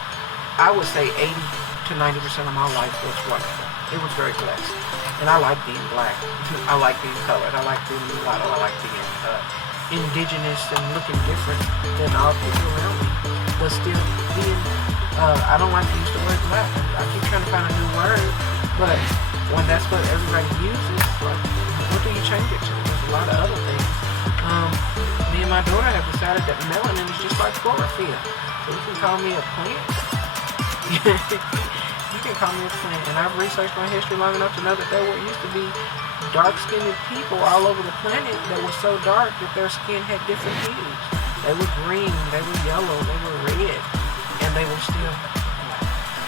I would say 80 to 90% of my life was wonderful. It was very blessed. And I like being black. I like being colored. I like being mulatto. I like being indigenous and looking different than all people around me. But still being, I don't like to use the word black. I keep trying to find a new word. But when that's what everybody uses, like, what do you change it to? There's a lot of other things. Me and my daughter have decided that melanin is just like chlorophyll. So you can call me a plant. You can call me a plant. And I've researched my history long enough to know that there used to be dark-skinned people all over the planet that were so dark that their skin had different hues. They were green, they were yellow, they were red, and they were still black.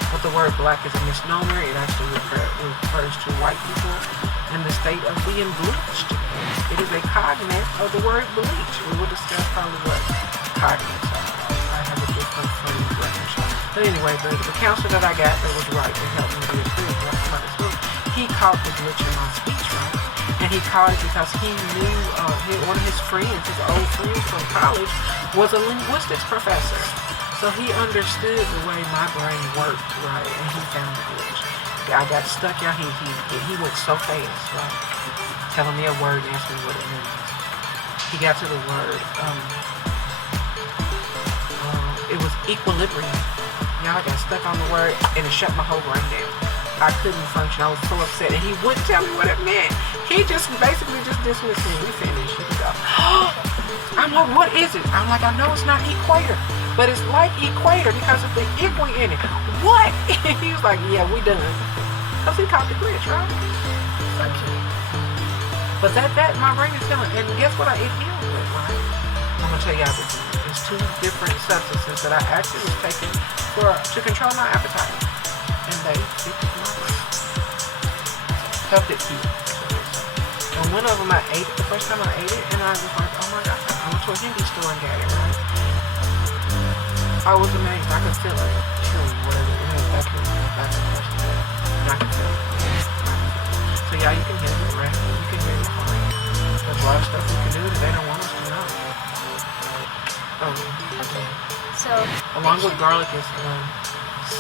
But the word black is a misnomer. It actually refers to white people in the state of being bleached. It is a cognate of the word bleach. We will discuss probably what cognates are. I have a different frame of reference. But anyway, the counselor that I got that was right, that helped me be approved by the school, he caught the glitch in my speech, right? And he caught it because he knew one of his friends, his old friends from college, was a linguistics professor. So he understood the way my brain worked, right? And he found the glitch. I got stuck out. He went so fast, right? Telling me a word and asking me what it means. He got to the word. It was equilibrium. Y'all got stuck on the word and it shut my whole brain down. I couldn't function. I was so upset. And he wouldn't tell me what it meant. He just basically just dismissed me. We finished. You can go. I'm like, what is it? I'm like, I know it's not equator, but it's like equator because of the equi in it. What? He was like, yeah, we done. Because he caught the glitch, right? Okay. But that my brain is feeling. And guess what it healed with, right? I'm going to tell y'all this. It's 2 different substances that I actually was taking to control my appetite. And they helped it heal. And one of them I ate it the first time I ate it, and I was like, oh my God. I went to a Hindi store and got it, right? I was amazed. I could feel it. Whatever. It was back in the first day. And I could feel it. So yeah, you can hear it, right? You can hear it. There's a lot of stuff we can do that they don't want us to know. Okay. So along with garlic is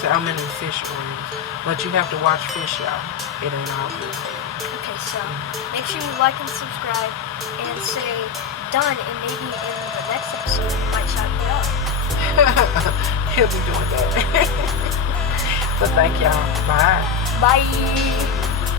salmon and fish oils. But you have to watch fish, y'all. It ain't all good. Okay, so make sure you like and subscribe and say done, and maybe in the next episode we might shout you out. He'll be doing that. But thank y'all. Bye. Bye.